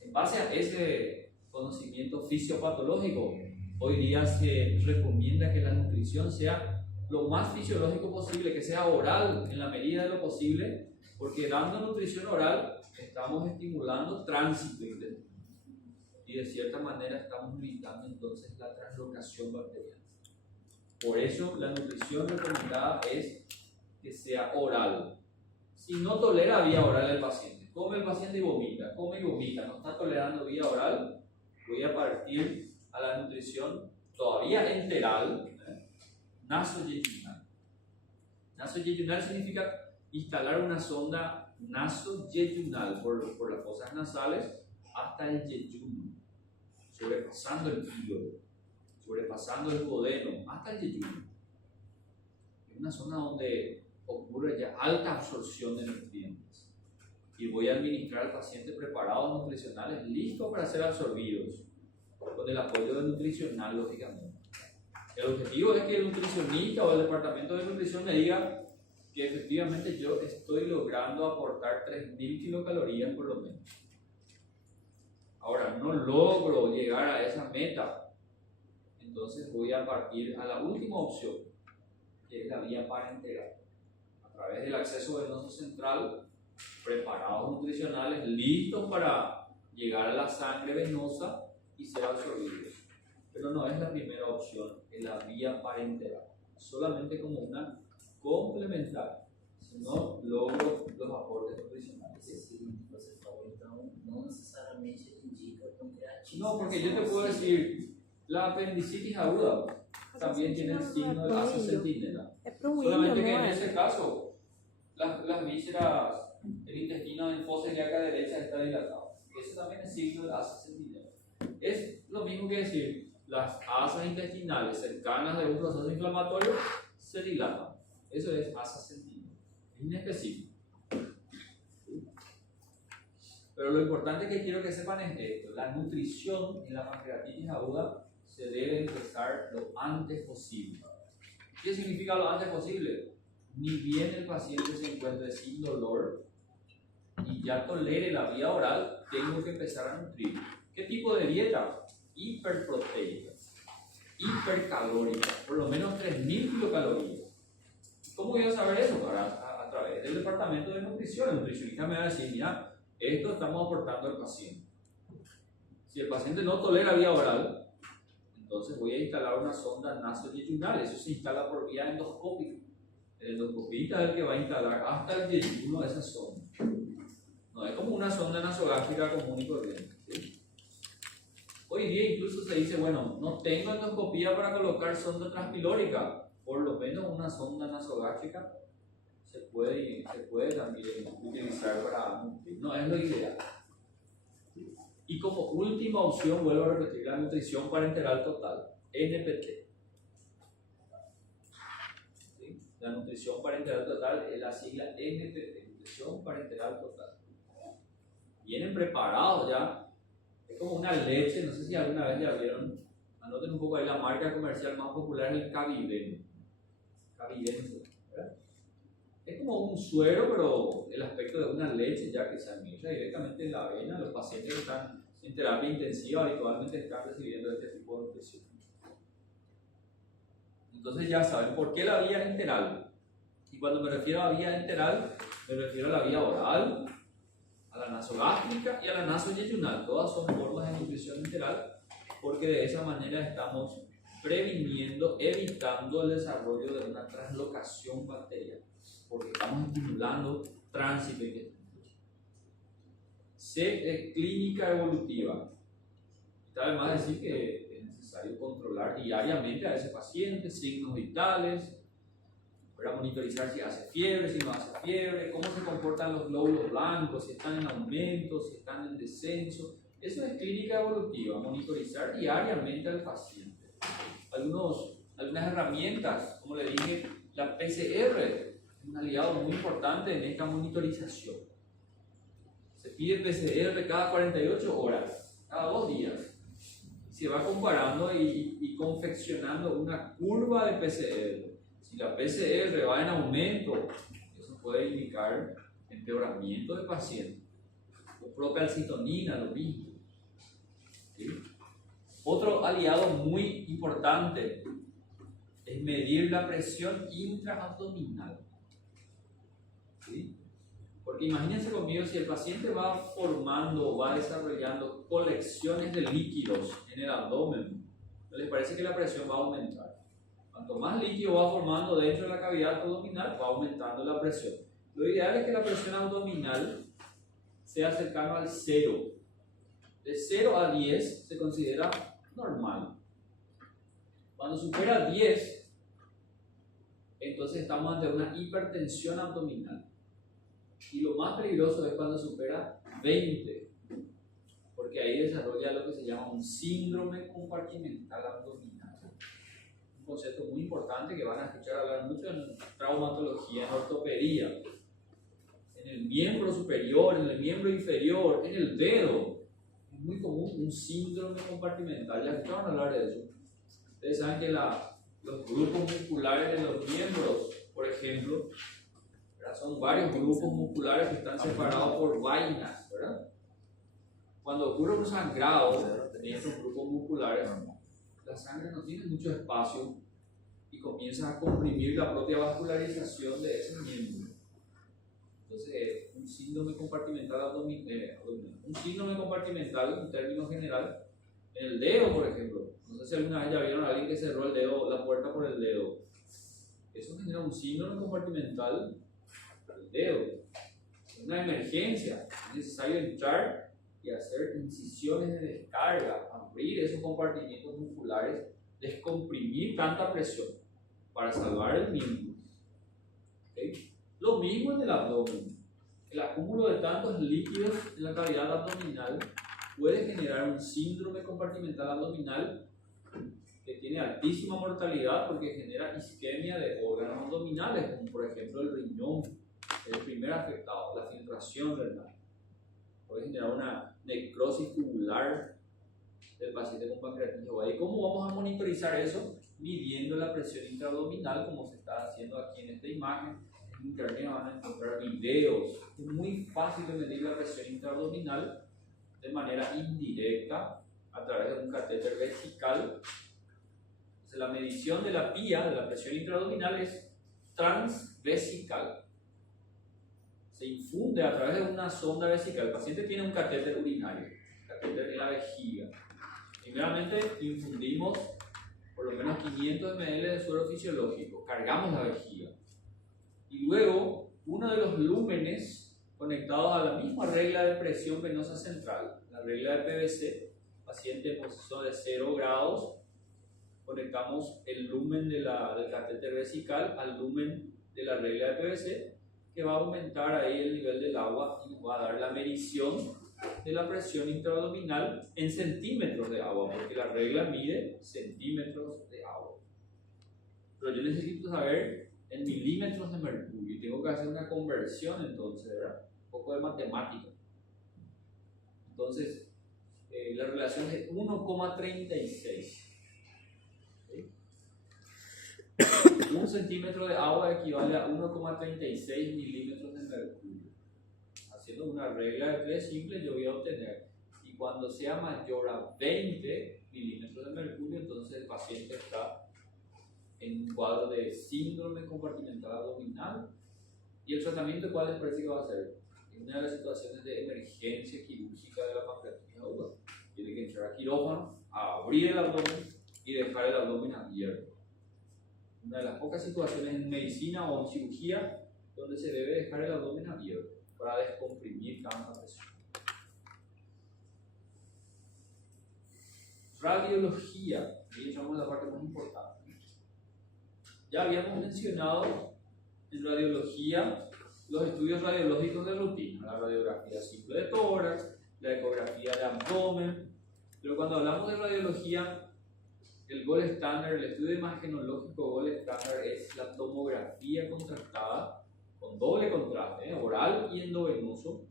En base a ese conocimiento fisiopatológico, hoy día se recomienda que la nutrición sea lo más fisiológico posible, que sea oral en la medida de lo posible, porque dando nutrición oral estamos estimulando tránsito intestinal y de cierta manera estamos limitando entonces la translocación bacteriana. Por eso la nutrición recomendada es que sea oral. Si no tolera vía oral el paciente, come el paciente y vomita, come y vomita, no está tolerando vía oral, voy a partir a la nutrición todavía enteral, nasoyeyunal. Nasoyeyunal significa instalar una sonda nasoyeyunal por las fosas nasales hasta el yeyuno, sobrepasando el hígado, sobrepasando el duodeno hasta el yeyuno. Es una zona donde ocurre ya alta absorción de nutrientes y voy a administrar al paciente preparados nutricionales listos para ser absorbidos con el apoyo del nutricional, lógicamente. El objetivo es que el nutricionista o el departamento de nutrición me diga que efectivamente yo estoy logrando aportar 3.000 kilocalorías por lo menos. Ahora, no logro llegar a esa meta, entonces voy a partir a la última opción, que es la vía parenteral. A través del acceso venoso central, preparados nutricionales listos para llegar a la sangre venosa y ser absorbidos. Pero no es la primera opción, es la vía parenteral, solamente como una complementaria, si no logro los aportes nutricionales. Esse signo que você falou, então, não necessariamente indica pancreatite. No, porque yo te puedo decir, la apendicitis aguda también tiene el signo del asa centinela. É pro índio, Solamente que não en é? ese caso, las vísceras, el intestino en fosa ilíaca derecha está dilatado. Ese también es signo del asa centinela. Es lo mismo que decir, las asas intestinales cercanas de un proceso inflamatorio se dilatan. Eso es asa centinela. Es inespecífico. Pero lo importante que quiero que sepan es esto: la nutrición en la pancreatitis aguda se debe empezar lo antes posible. ¿Qué significa lo antes posible? Ni bien el paciente se encuentre sin dolor y ya tolere la vía oral, tengo que empezar a nutrir. ¿Qué tipo de dieta? Hiperproteica, hipercalórica, por lo menos 3.000 kilocalorías. ¿Cómo voy a saber eso? A través del departamento de nutrición. El nutricionista me va a decir, mira, esto estamos aportando al paciente. Si el paciente no tolera vía oral, entonces voy a instalar una sonda nasoyeyunal. Eso se instala por vía endoscópica. El endoscopista es el que va a instalar hasta el yeyuno de esa sonda. No es como una sonda nasogástrica común y corriente, ¿sí? Hoy día incluso se dice, bueno, no tengo endoscopía para colocar sonda transpilórica, por lo menos una sonda nasogástrica se puede también utilizar para nutrir. No es lo ideal. Y como última opción, vuelvo a repetir, la nutrición parenteral total, NPT. ¿Sí? La nutrición parenteral total es la sigla NPT, nutrición parenteral total. Vienen preparados ya, es como una leche, no sé si alguna vez ya vieron, anoten un poco ahí, la marca comercial más popular es el Caviven. Caviven, ¿verdad? Es como un suero, pero el aspecto de una leche ya que se administra directamente en la avena. Los pacientes que están en terapia intensiva habitualmente están recibiendo este tipo de nutrición. Entonces ya saben por qué la vía enteral. Y cuando me refiero a vía enteral, me refiero a la vía oral, a la nasogástrica y a la nasoyeyunal. Todas son formas de nutrición enteral, porque de esa manera estamos previniendo, evitando el desarrollo de una translocación bacteriana, porque estamos estimulando tránsito intestinal. C es clínica evolutiva. Está además decir que es necesario controlar diariamente a ese paciente, signos vitales, para monitorizar si hace fiebre, si no hace fiebre, cómo se comportan los glóbulos blancos, si están en aumento, si están en descenso. Eso es clínica evolutiva, monitorizar diariamente al paciente. Algunas herramientas, como le dije, la PCR es un aliado muy importante en esta monitorización. Se pide PCR cada 48 horas, cada 2 días. Se va comparando y confeccionando una curva de PCR. Si la PCR va en aumento, eso puede indicar empeoramiento del paciente. O procalcitonina, lo mismo. ¿Sí? Otro aliado muy importante es medir la presión intraabdominal. ¿Sí? Porque imagínense conmigo, si el paciente va formando o va desarrollando colecciones de líquidos en el abdomen, ¿no les parece que la presión va a aumentar? Cuanto más líquido va formando dentro de la cavidad abdominal, va aumentando la presión. Lo ideal es que la presión abdominal sea cercana al 0. De 0 a 10 se considera normal. Cuando supera 10, entonces estamos ante una hipertensión abdominal. Y lo más peligroso es cuando supera 20, porque ahí desarrolla lo que se llama un síndrome compartimental abdominal. Un concepto muy importante que van a escuchar hablar mucho en traumatología, en ortopedia. En el miembro superior, en el miembro inferior, en el dedo. Es muy común un síndrome compartimental. Ya escucharon hablar de eso. Ustedes saben que los grupos musculares de los miembros, por ejemplo, son varios grupos musculares que están separados por vainas, ¿verdad? Cuando ocurre un sangrado de estos grupos musculares, la sangre no tiene mucho espacio y comienza a comprimir la propia vascularización de ese miembro. Entonces, un síndrome compartimental abdominal, un síndrome compartimental en términos generales, en el dedo, por ejemplo. No sé si alguna vez ya vieron a alguien que cerró el dedo, la puerta por el dedo. Eso genera un síndrome compartimental del dedo. Es una emergencia. Es necesario entrar y hacer incisiones de descarga, abrir esos compartimientos musculares, descomprimir tanta presión para salvar el miembro. ¿Okay? Lo mismo en el abdomen. El acúmulo de tantos líquidos en la cavidad abdominal puede generar un síndrome compartimental abdominal que tiene altísima mortalidad porque genera isquemia de órganos abdominales, como por ejemplo el riñón, el primer afectado, la filtración renal. Puede generar una necrosis tubular del paciente con pancreatitis aguda. ¿Y cómo vamos a monitorizar eso? Midiendo la presión intraabdominal, como se está haciendo aquí en esta imagen. En internet van a encontrar videos. Es muy fácil de medir la presión intraabdominal de manera indirecta a través de un catéter vesical. Entonces, la medición de la PIA, de la presión intraabdominal, es transvesical. Se infunde a través de una sonda vesical. El paciente tiene un catéter urinario, catéter en la vejiga. Primeramente infundimos por lo menos 500 ml de suero fisiológico, cargamos la vejiga. Y luego, uno de los lúmenes conectados a la misma regla de presión venosa central, la regla de PVC, paciente en posición de 0 grados, conectamos el lumen del catéter vesical al lumen de la regla de PVC, que va a aumentar ahí el nivel del agua y nos va a dar la medición de la presión intraabdominal en centímetros de agua, porque la regla mide centímetros de agua. Pero yo necesito saber en milímetros de mercurio y tengo que hacer una conversión entonces, ¿verdad? Un poco de matemática. Entonces, la relación es de 1,36. ¿Sí? 1 centímetro de agua equivale a 1,36 milímetros de mercurio. Haciendo una regla de 3 simple, yo voy a obtener, y cuando sea mayor a 20 milímetros de mercurio, entonces el paciente está en un cuadro de síndrome compartimental abdominal. ¿Y el tratamiento cuál les parece que va a ser? En una de las situaciones de emergencia quirúrgica de la pancreatitis aguda, tiene que entrar a quirófano, a abrir el abdomen y dejar el abdomen abierto. Una de las pocas situaciones en medicina o en cirugía donde se debe dejar el abdomen abierto para descomprimir tanta presión. Radiología, y entramos en la parte más importante. Ya habíamos mencionado en radiología los estudios radiológicos de rutina, la radiografía simple de tórax, la ecografía de abdomen, pero cuando hablamos de radiología, el gold standard, el estudio imagenológico gold standard es la tomografía contrastada con doble contraste, oral y endovenoso,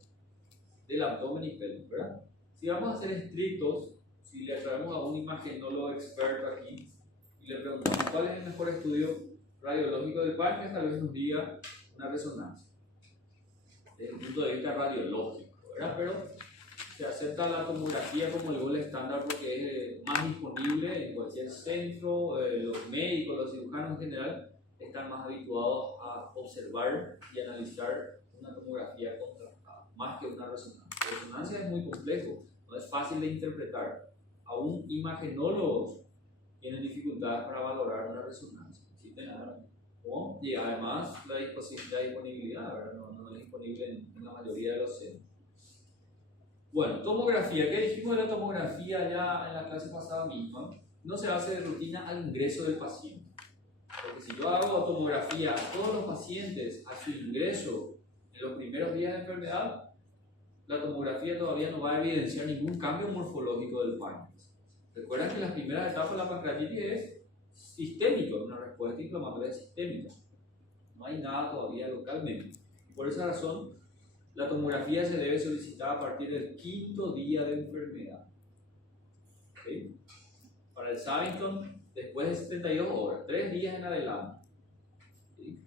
del abdomen y pelvis, ¿verdad? Si vamos a ser estrictos, si le traemos a un imagenólogo experto aquí y le preguntamos cuál es el mejor estudio radiológico del páncreas, tal vez nos diga una resonancia, desde el punto de vista radiológico, ¿verdad? Pero se acepta la tomografía como el gold estándar porque es más disponible en cualquier centro. Los médicos, los cirujanos en general están más habituados a observar y analizar una tomografía contrastada, más que una resonancia. La resonancia es muy complejo, no es fácil de interpretar. Aún imagenólogos tienen dificultades para valorar una resonancia. Existen, ¿no? Y además la disponibilidad, ¿verdad? No es disponible en la mayoría de los centros. Bueno, tomografía. ¿Qué dijimos de la tomografía ya en la clase pasada misma? No se hace de rutina al ingreso del paciente. Porque si yo hago tomografía a todos los pacientes a su ingreso en los primeros días de enfermedad, la tomografía todavía no va a evidenciar ningún cambio morfológico del páncreas. Recuerden que las primeras etapas de la pancreatitis es sistémico, una respuesta inflamatoria sistémica. No hay nada todavía localmente. Por esa razón, la tomografía se debe solicitar a partir del 5º día de enfermedad. ¿Okay? Para el Savington, después de 72 horas, 3 días en adelante. ¿Sí?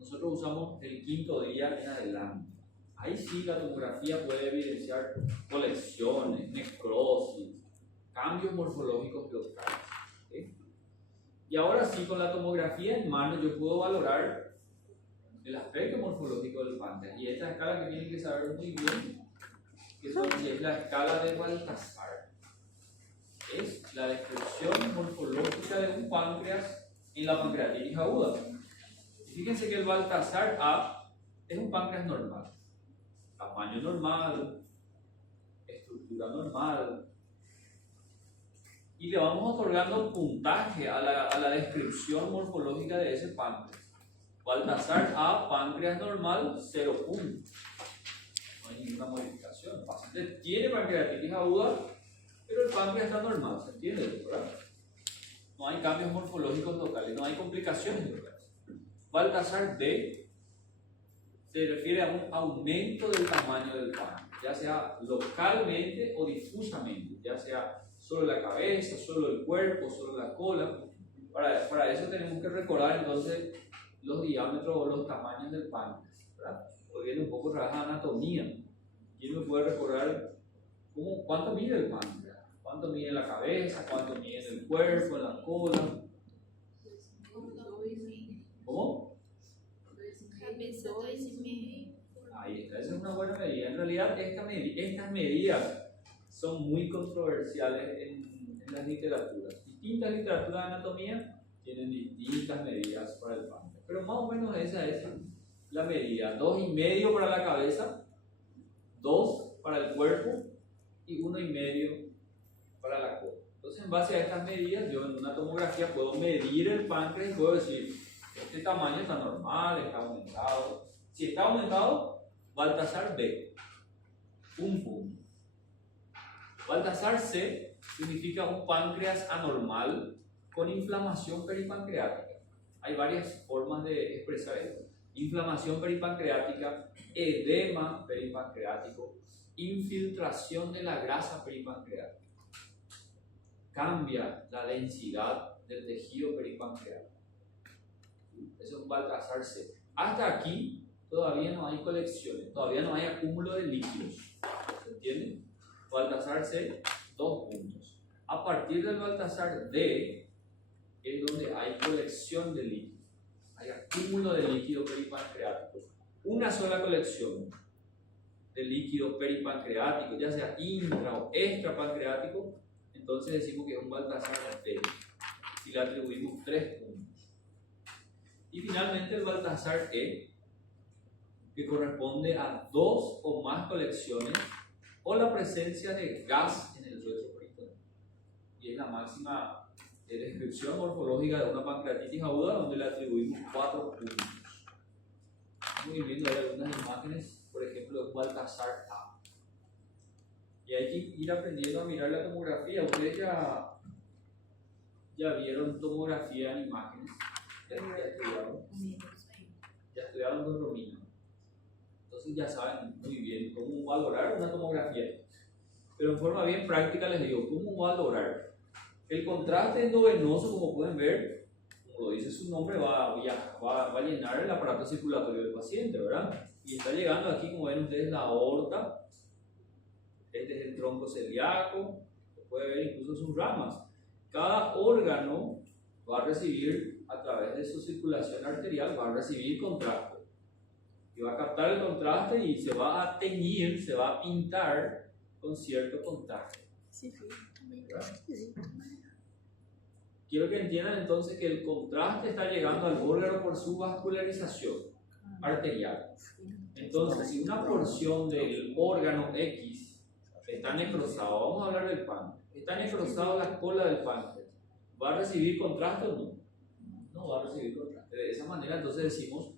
Nosotros usamos el 5º día en adelante. Ahí sí la tomografía puede evidenciar colecciones, necrosis, cambios morfológicos locales. ¿Okay? Y ahora sí, con la tomografía en mano, yo puedo valorar el aspecto morfológico del páncreas. Y esta escala que tienen que saber muy bien, que es la escala de Baltasar. Es la descripción morfológica de un páncreas en la pancreatitis aguda. Y fíjense que el Baltasar A es un páncreas normal. Tamaño normal, estructura normal. Y le vamos otorgando puntaje a la descripción morfológica de ese páncreas. Baltasar A, páncreas normal, 0 puntos. No hay ninguna modificación. El paciente tiene pancreatitis aguda, pero el páncreas está normal, ¿se entiende? ¿Verdad? No hay cambios morfológicos locales, no hay complicaciones locales. Baltasar B se refiere a un aumento del tamaño del páncreas, ya sea localmente o difusamente, ya sea solo la cabeza, solo el cuerpo, solo la cola. Para eso tenemos que recordar entonces los diámetros o los tamaños del páncreas, ¿verdad? Hoy viene un poco otra vez anatomía. ¿Quién me puede recordar cuánto mide el páncreas? ¿Cuánto mide en la cabeza? ¿Cuánto mide en el cuerpo, en la cola? ¿Cómo? Cabeza 2,5. Ahí está, esa es una buena medida. En realidad, estas medidas son muy controversiales en las literaturas. Distintas literaturas de anatomía tienen distintas medidas para el páncreas, pero más o menos esa es la medida: 2,5 para la cabeza, 2 para el cuerpo y 1,5 para la cola. Entonces, en base a estas medidas, yo en una tomografía puedo medir el páncreas y puedo decir, Este tamaño está normal, está aumentado. Si está aumentado, Baltasar B, un punto. Baltasar C significa un páncreas anormal con inflamación peripancreática. Hay varias formas de expresar esto. Inflamación peripancreática, edema peripancreático, infiltración de la grasa peripancreática. Cambia la densidad del tejido peripancreático. Eso es un Baltasar C. Hasta aquí todavía no hay colecciones, todavía no hay acúmulo de líquidos. ¿Se entiende? Baltasar C, 2 puntos. A partir del Baltasar D es donde hay colección de líquidos, hay acúmulo de líquido peripancreático. Una sola colección de líquido peripancreático, ya sea intra o extrapancreático, entonces decimos que es un Baltasar D y le atribuimos 3 puntos. Y finalmente el Baltasar E, que corresponde a 2 o más colecciones o la presencia de gas en el retroperitoneal. Y es la máxima descripción morfológica de una pancreatitis aguda donde le atribuimos 4 puntos. Muy lindo, hay algunas imágenes, por ejemplo, de un Baltasar A. Y hay que ir aprendiendo a mirar la tomografía. Ustedes ya vieron tomografía en imágenes. Ya estudiaron dormina. Entonces ya saben muy bien cómo valorar una tomografía. Pero en forma bien práctica les digo, ¿cómo valorar? El contraste endovenoso, como pueden ver, como lo dice su nombre, va a llenar el aparato circulatorio del paciente, ¿verdad? Y está llegando aquí, como ven ustedes, la aorta. Este es el tronco celíaco, se puede ver incluso sus ramas. Cada órgano va a recibir, a través de su circulación arterial, va a recibir contraste. Y va a captar el contraste y se va a teñir, se va a pintar con cierto contraste. Quiero que entiendan entonces que el contraste está llegando al órgano por su vascularización arterial. Entonces, si una porción del órgano X está necrosado, vamos a hablar del páncreas, está necrosado la cola del páncreas, ¿va a recibir contraste o no? No va a recibir contraste. De esa manera entonces decimos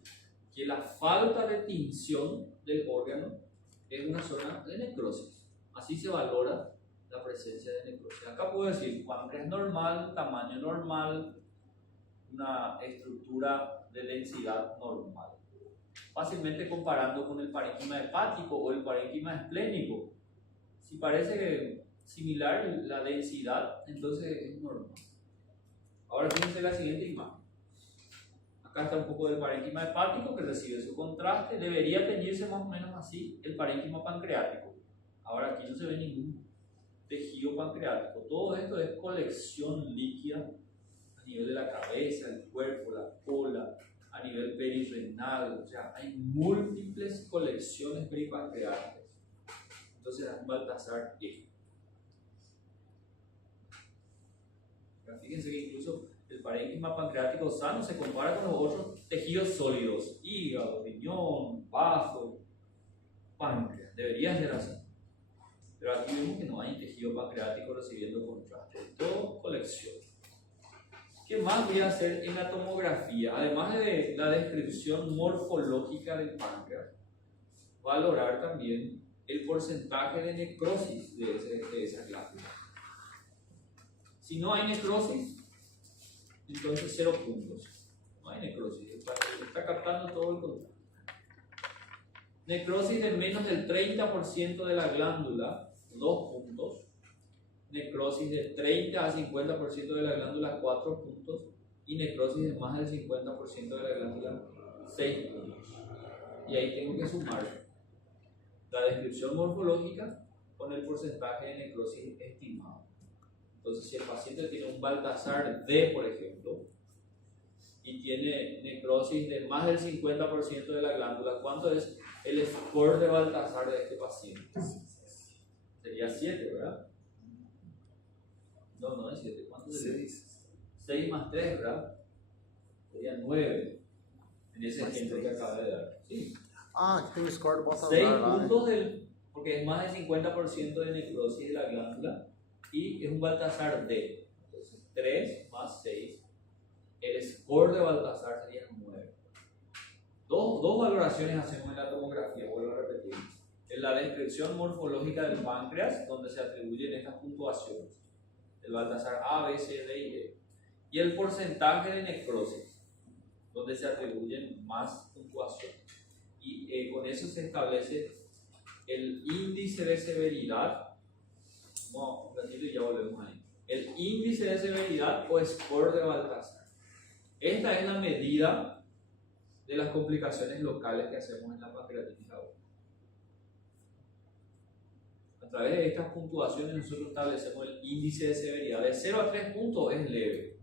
que la falta de tinción del órgano es una zona de necrosis. Así se valora la presencia de necrosis. Acá puedo decir páncreas normal, tamaño normal, una estructura de densidad normal. Fácilmente comparando con el parénquima hepático o el parénquima esplénico. Si parece similar la densidad, entonces es normal. Ahora fíjense la siguiente imagen. Acá está un poco del parénquima hepático que recibe su contraste. Debería teñirse más o menos así el parénquima pancreático. Ahora aquí no se ve ningún tejido pancreático. Todo esto es colección líquida a nivel de la cabeza, el cuerpo, la cola, a nivel perirrenal. O sea, hay múltiples colecciones peripancreáticas. Entonces es un Baltasar E. Fíjense que incluso el parénquima pancreático sano se compara con los otros tejidos sólidos: hígado, riñón, vaso, páncreas. Debería ser así. Pero aquí vemos que no hay tejido pancreático recibiendo contraste. Todo colección. ¿Qué más voy a hacer en la tomografía? Además de la descripción morfológica del páncreas, valorar también el porcentaje de necrosis de esa glándula. Si no hay necrosis, entonces 0 puntos. No hay necrosis, está captando todo el contraste. Necrosis de menos del 30% de la glándula, 2 puntos. Necrosis de 30 a 50% de la glándula, 4 puntos. Y necrosis de más del 50% de la glándula, 6 puntos. Y ahí tengo que sumar la descripción morfológica con el porcentaje de necrosis estimado. Entonces, si el paciente tiene un Baltasar D, por ejemplo, y tiene necrosis de más del 50% de la glándula, ¿cuánto es el score de Baltasar de este paciente? Sería 7, ¿verdad? No es 7. ¿Cuánto sería? 6 más 3, ¿verdad? Sería 9. En ese ejemplo que acaba de dar. Sí. Ah, que tem o score do Baltasar 6 lá, né? puntos porque es más del 50% de necrosis de la glándula y es un Baltasar D. Entonces 3 más 6. El score de Baltasar sería 9. Dos valoraciones hacemos en la tomografía, vuelvo a repetir. En la descripción morfológica del páncreas, donde se atribuyen estas puntuaciones. El Baltasar A, B, C, D y E. Y el porcentaje de necrosis, donde se atribuyen más puntuaciones. Y con eso se establece el índice de severidad. Vamos un ratito y ya volvemos ahí. El índice de severidad o score de Baltasar. Esta es la medida de las complicaciones locales que hacemos en la pancreatitis aguda. A través de estas puntuaciones nosotros establecemos el índice de severidad. De 0 a 3 puntos es leve.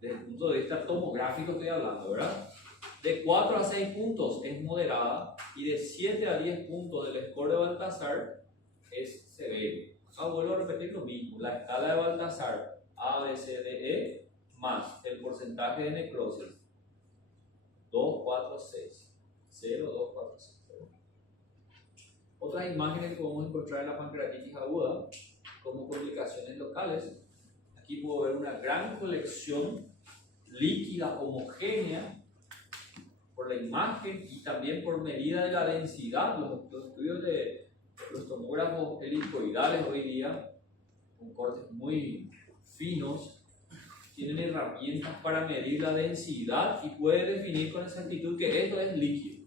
Desde el punto de vista tomográfico estoy hablando, ¿verdad? De 4 a 6 puntos es moderada y de 7 a 10 puntos del score de Baltasar es severo. Acá vuelvo a repetir lo mismo. La escala de Baltasar A, B, C, D, E más el porcentaje de necrosis 2, 4, 6. 0, 2, 4, 6. Otras imágenes que podemos encontrar en la pancreatitis aguda como complicaciones locales. Aquí puedo ver una gran colección líquida homogénea por la imagen y también por medida de la densidad. Los estudios de los tomógrafos helicoidales hoy día, con cortes muy finos, tienen herramientas para medir la densidad y puede definir con exactitud que esto es líquido,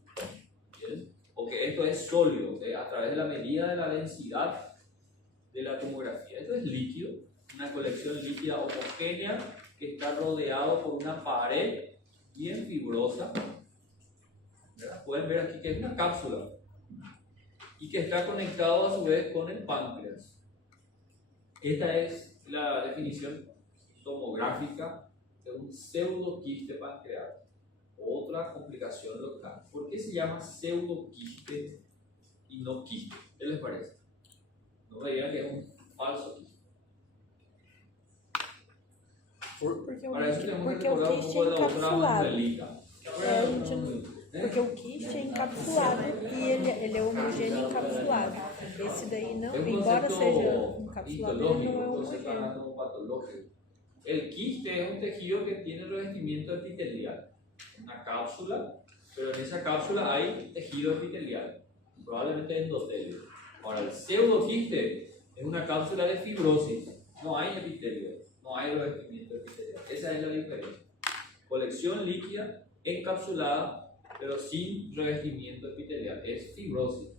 ¿bien? O que esto es sólido, a través de la medida de la densidad de la tomografía. Esto es líquido, una colección líquida homogénea que está rodeado por una pared bien fibrosa, ¿verdad? Pueden ver aquí que es una cápsula y que está conectado a su vez con el páncreas. Esta es la definición tomográfica de un pseudoquiste pancreático, otra complicación local. ¿Por qué se llama pseudoquiste y no quiste? ¿Qué les parece? No me digan que es un falso quiste. Para eso tenemos que recordar un poco de la otra Mandelita. Porque o quiste é encapsulado e ele é homogêneo encapsulado. Esse daí não, embora seja encapsulado, ele não é homogêneo. El quiste es un tejido que tiene revestimiento epitelial, una cápsula, pero en esa cápsula hay tejido epitelial, probablemente endotelio. Ahora, el pseudoquiste es una cápsula de fibrosis, no hay epitelio, no hay revestimiento epitelial. Esa es la diferencia. Colección líquida encapsulada, pero sin revestimiento epitelial, es fibrosis.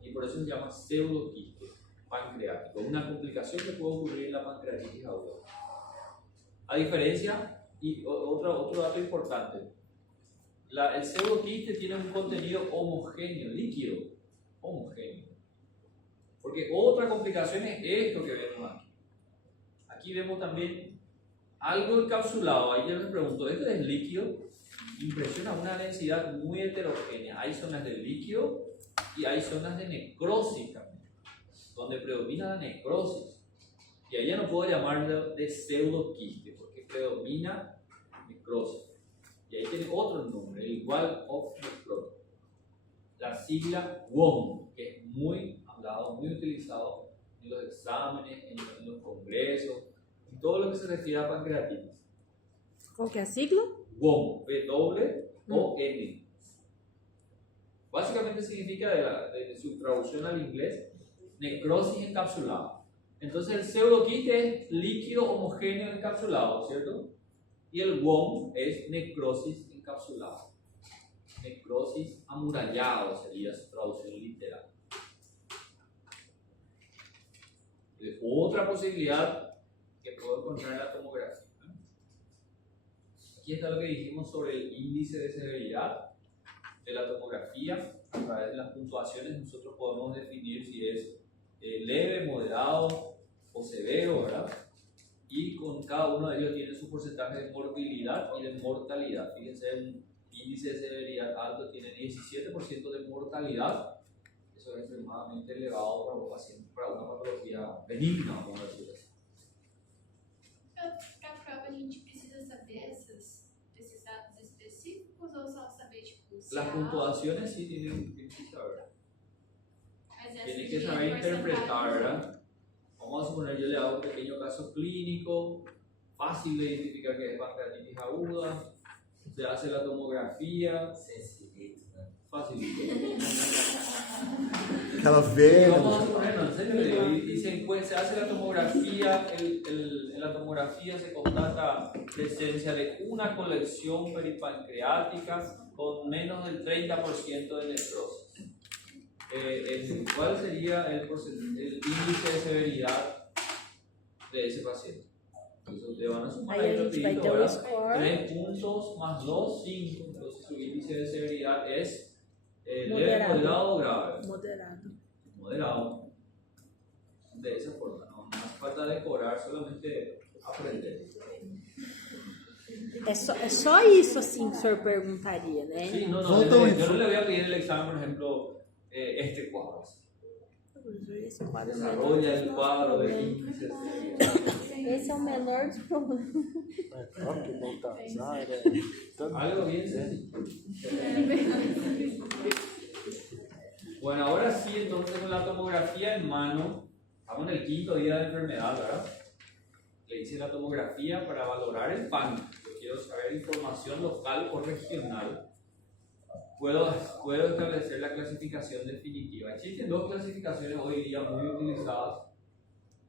Y por eso se llama pseudoquiste pancreático, una complicación que puede ocurrir en la pancreatitis aguda. A diferencia, y otro dato importante, el pseudoquiste tiene un contenido homogéneo, líquido, homogéneo. Porque otra complicación es esto que vemos aquí. Aquí vemos también algo encapsulado. Ahí yo les pregunto, ¿esto es líquido? Impresiona una densidad muy heterogénea. Hay zonas de líquido y hay zonas de necrosis también, donde predomina la necrosis. Y ahí ya no puedo llamarlo de pseudoquiste, porque predomina necrosis. Y ahí tiene otro nombre, el wall of necrosis. La sigla WON, que es muy hablado, muy utilizado en los exámenes, en los congresos, en todo lo que se refiere a pancreatitis. Qual que é a sigla? WON, W-O-N. Básicamente significa, de su traducción al inglés, necrosis encapsulada. Entonces el pseudoquiste es líquido homogéneo encapsulado, ¿cierto? Y el WON es necrosis encapsulada. Necrosis amurallado sería su traducción literal. Otra posibilidad que puedo encontrar en la tomografía. Aquí está lo que dijimos sobre el índice de severidad de la tomografía. A través de las puntuaciones nosotros podemos definir si es leve, moderado o severo, ¿verdad? Y con cada uno de ellos tiene su porcentaje de morbilidad y de mortalidad. Fíjense, un índice de severidad alto tiene 17% de mortalidad. Eso es extremadamente elevado para un paciente, para una patología benigna, vamos a decir así. Para a prova a gente precisa saber esses dados específicos ou só saber tipo se Las puntuaciones sí tienen que saber. Mas essa Tienen que de saber interpretar, porcentagem, ¿verdad? Vamos a suponer, yo le hago un pequeño caso clínico, fácil de identificar que es pancreatitis aguda, se hace la tomografía, Sencillito, né? facilito. Aquela Y velha. vamos a suponer, no, en serio le digo, y se hace la tomografía, en la tomografía se constata presencia de una colección peripancreática con menos del 30% de necrosis. ¿Cuál sería el índice de severidad de ese paciente? Entonces ustedes van a sumar Aí ahí a gente vai rapidito, ter o ¿verdad? score 3 puntos más 2, 5. Entonces su índice de severidad es leve, Moderado. moderado o grave. moderado. Moderado. De esa forma, no hace falta decorar, solamente aprender. É só isso assim que o senhor perguntaria, né? Sí, no, Falta yo no le voy a pedir el examen, por ejemplo, este cuadro. Esse quadro é o Desarrolla menor el dos cuadro de problemas. índice de severidad. Esse é o menor dos problemas. Toque, Baltazar, tanto. Algo bien sencillo. Bueno, ahora sí, entonces con la tomografía en mano, estamos en el 5.º día de enfermedad, ¿verdad? Le hice la tomografía para valorar el pánico. Yo quiero saber información local o regional. Puedo establecer la clasificación definitiva. Existen dos clasificaciones hoy día muy utilizadas.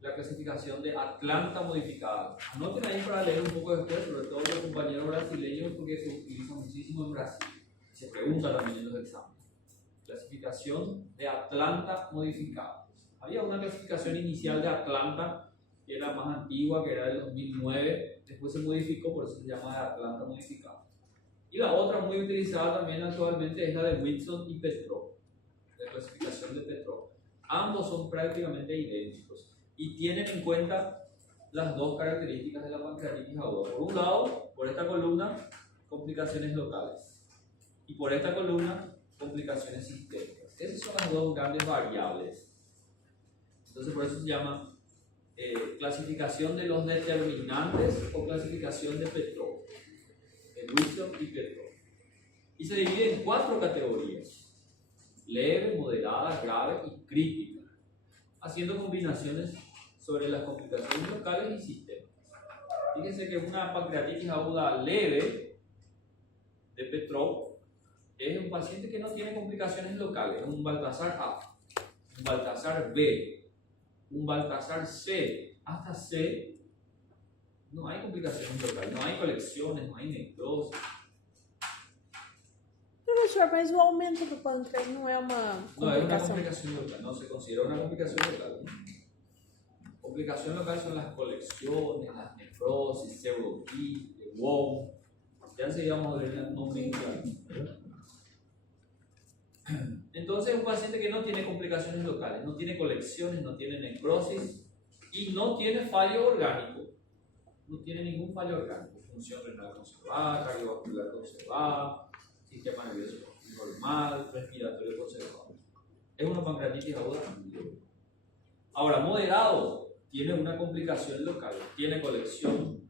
La clasificación de Atlanta modificada. Anoten ahí para leer un poco después, sobre todo los compañeros brasileños, porque se utiliza muchísimo en Brasil. Se pregunta también en los exámenes. Clasificación de Atlanta modificada. Había una clasificación inicial de Atlanta que era más antigua, que era del 2009. Después se modificó, por eso se llama de Atlanta modificada. Y la otra muy utilizada también actualmente es la de Whitson y Petrov, la clasificación de Petrov. Ambos son prácticamente idénticos y tienen en cuenta las dos características de la pancreatitis aguda. Por un lado, por esta columna, complicaciones locales, y por esta columna, complicaciones sistémicas. Esas son las dos grandes variables. Entonces, por eso se llama clasificación de los determinantes o clasificación de Petrov, de Whitson y Petrov. Y se divide en 4 categorías: leve, moderada, grave y crítica, haciendo combinaciones sobre las complicaciones locales y sistémicas. Fíjense que una pancreatitis aguda leve de Petrov es un paciente que no tiene complicaciones locales, es un Baltazar A, un Baltazar B, un Baltazar C, hasta C. No hay complicaciones locales, no hay colecciones, no hay necrosis. Professor, mas o aumento do pâncreas não é uma No, es una complicação? complicación local, no se considera una complicación local. Complicación local son las colecciones, las necrosis, pseudoquistes, WOM. Ya enseguida vamos a ver el nombre. Entonces, un paciente que no tiene complicaciones locales, no tiene colecciones, no tiene necrosis y no tiene fallo orgánico, no tiene ningún fallo orgánico, función renal conservada, cardiovascular conservada, sistema nervioso normal, respiratorio conservado. Es una pancreatitis aguda. Ahora, moderado, tiene una complicación local, tiene colección,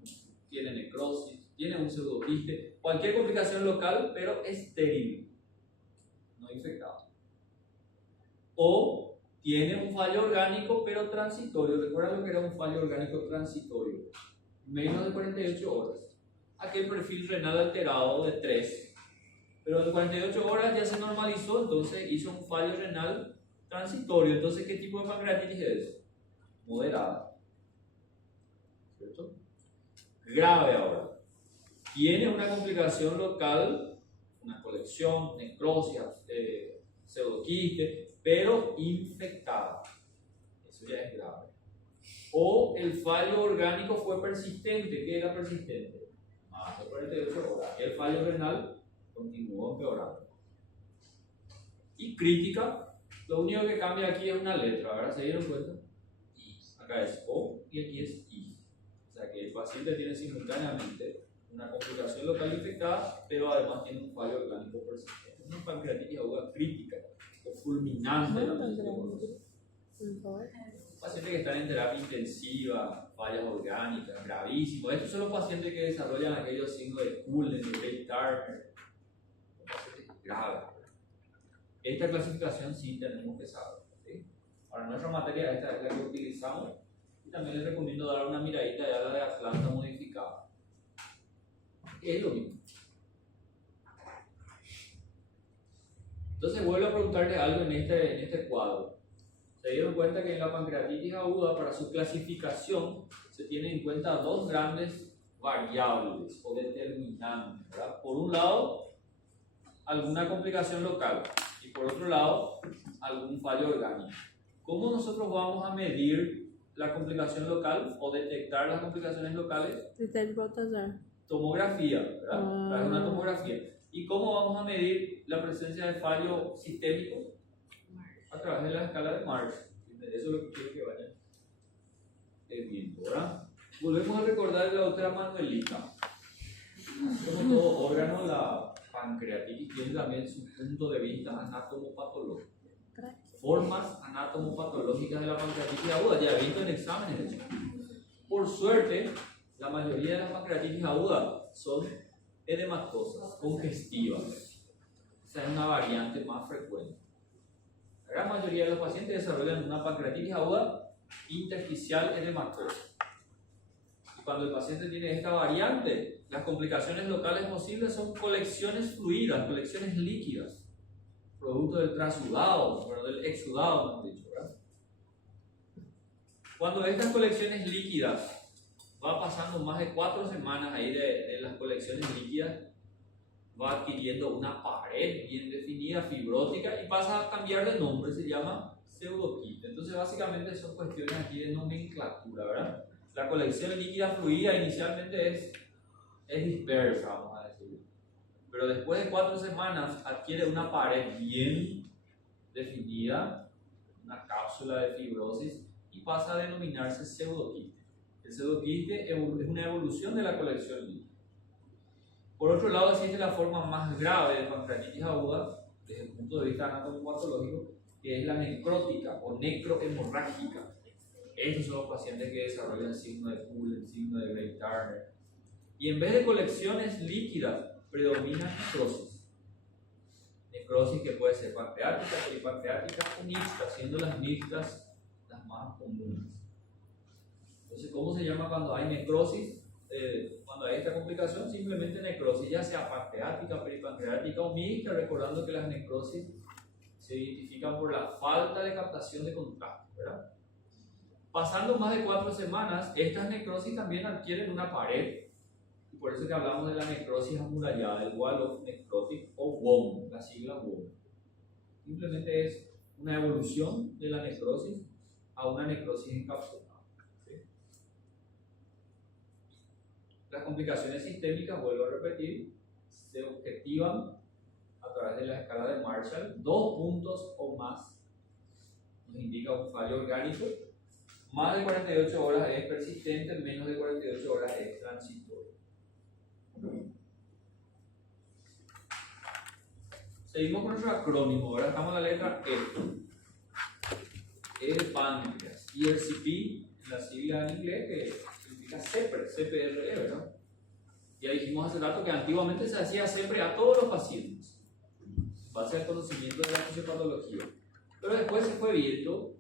tiene necrosis, tiene un pseudoquiste, cualquier complicación local, pero estéril, no infectado. O tiene un fallo orgánico, pero transitorio. Recuerda lo que era un fallo orgánico transitorio, menos de 48 horas. Aquel perfil renal alterado de 3, pero en 48 horas ya se normalizó, entonces hizo un fallo renal transitorio. Entonces, ¿qué tipo de pancreatitis es? Moderada. ¿Cierto? Grave ahora. Tiene una complicación local, una colección, necrosis, pseudoquiste, pero infectada. Eso ya es grave. O el fallo orgánico fue persistente. ¿Qué era persistente? Más de 48 horas. Y el fallo renal continuó empeorando. Y crítica, lo único que cambia aquí es una letra, ¿verdad? ¿Se dieron cuenta? I. Acá es O y aquí es I. O sea que el paciente tiene simultáneamente una complicación local infectada, pero además tiene un fallo orgánico persistente. Una pancreatitis aguda crítica o fulminante. Pacientes que están en terapia intensiva, fallas orgánicas, gravísimos. Estos son los pacientes que desarrollan aquellos signos de Cullen, de Tate-Turner. Pacientes graves. Esta clasificación sí tenemos que saber. ¿Sí? Para nuestra materia, esta es la que utilizamos. Y también les recomiendo dar una miradita a la de Atlanta modificada. Es lo mismo. Entonces vuelvo a preguntarle algo en este cuadro. Se dieron cuenta que en la pancreatitis aguda, para su clasificación, se tienen en cuenta dos grandes variables o determinantes, ¿verdad? Por un lado, alguna complicación local y por otro lado, algún fallo orgánico. ¿Cómo nosotros vamos a medir la complicación local o detectar las complicaciones locales? Tomografía, ¿verdad? Es una tomografía. ¿Y cómo vamos a medir la presencia de fallo sistémico? A través de la escala de Marsh. Eso es lo que quiero que vayan viendo, ¿verdad? Volvemos a recordar la doctora Manuelita. Como todo órgano, la pancreatitis tiene también su punto de vista anatomopatológico. Formas anatomopatológicas de la pancreatitis aguda, ya he visto en exámenes de hecho. Por suerte, la mayoría de las pancreatitis agudas son edematosas, congestivas. Esa es una variante más frecuente. La gran mayoría de los pacientes desarrollan una pancreatitis aguda intersticial edematosa. Y cuando el paciente tiene esta variante, las complicaciones locales posibles son colecciones fluidas, colecciones líquidas, producto del transudado, pero del exudado, mejor dicho, ¿verdad? Cuando estas colecciones líquidas va pasando más de 4 semanas ahí de las colecciones líquidas, va adquiriendo una pared bien definida, fibrótica, y pasa a cambiar de nombre, se llama pseudoquiste. Entonces básicamente son cuestiones aquí de nomenclatura, ¿verdad? La colección líquida fluida inicialmente es dispersa, vamos a decir, pero después de 4 semanas adquiere una pared bien definida, una cápsula de fibrosis, y pasa a denominarse pseudoquiste. El pseudoquiste es una evolución de la colección líquida. Por otro lado, existe la forma más grave de pancreatitis aguda, desde el punto de vista anatomopatológico, que es la necrótica o necrohemorrágica. Estos son los pacientes que desarrollan signo de Cullen, signo de Gray-Turner. Y en vez de colecciones líquidas, predomina necrosis. Necrosis que puede ser pancreática, peripancreática o mixta, siendo las mixtas las más comunes. Entonces, ¿cómo se llama cuando hay necrosis? Cuando hay esta complicación, simplemente necrosis, ya sea pancreática, peripancreática o mixta, recordando que las necrosis se identifican por la falta de captación de contacto, ¿verdad? Pasando más de 4 semanas, estas necrosis también adquieren una pared, y por eso que hablamos de la necrosis amurallada, el wall of necrotic o WON, la sigla WON. Simplemente es una evolución de la necrosis a una necrosis encapsulada. Las complicaciones sistémicas, vuelvo a repetir, se objetivan a través de la escala de Marshall. 2 puntos o más nos indica un fallo orgánico. Más de 48 horas es persistente, menos de 48 horas es transitorio. Seguimos con nuestro acrónimo. Ahora estamos en la letra E. E de páncreas. ERCP, la sigla en inglés, que significa CPRE, ¿verdad? Ya dijimos hace rato que antiguamente se hacía siempre a todos los pacientes, en base al conocimiento de la fisiopatología. Pero después se fue viendo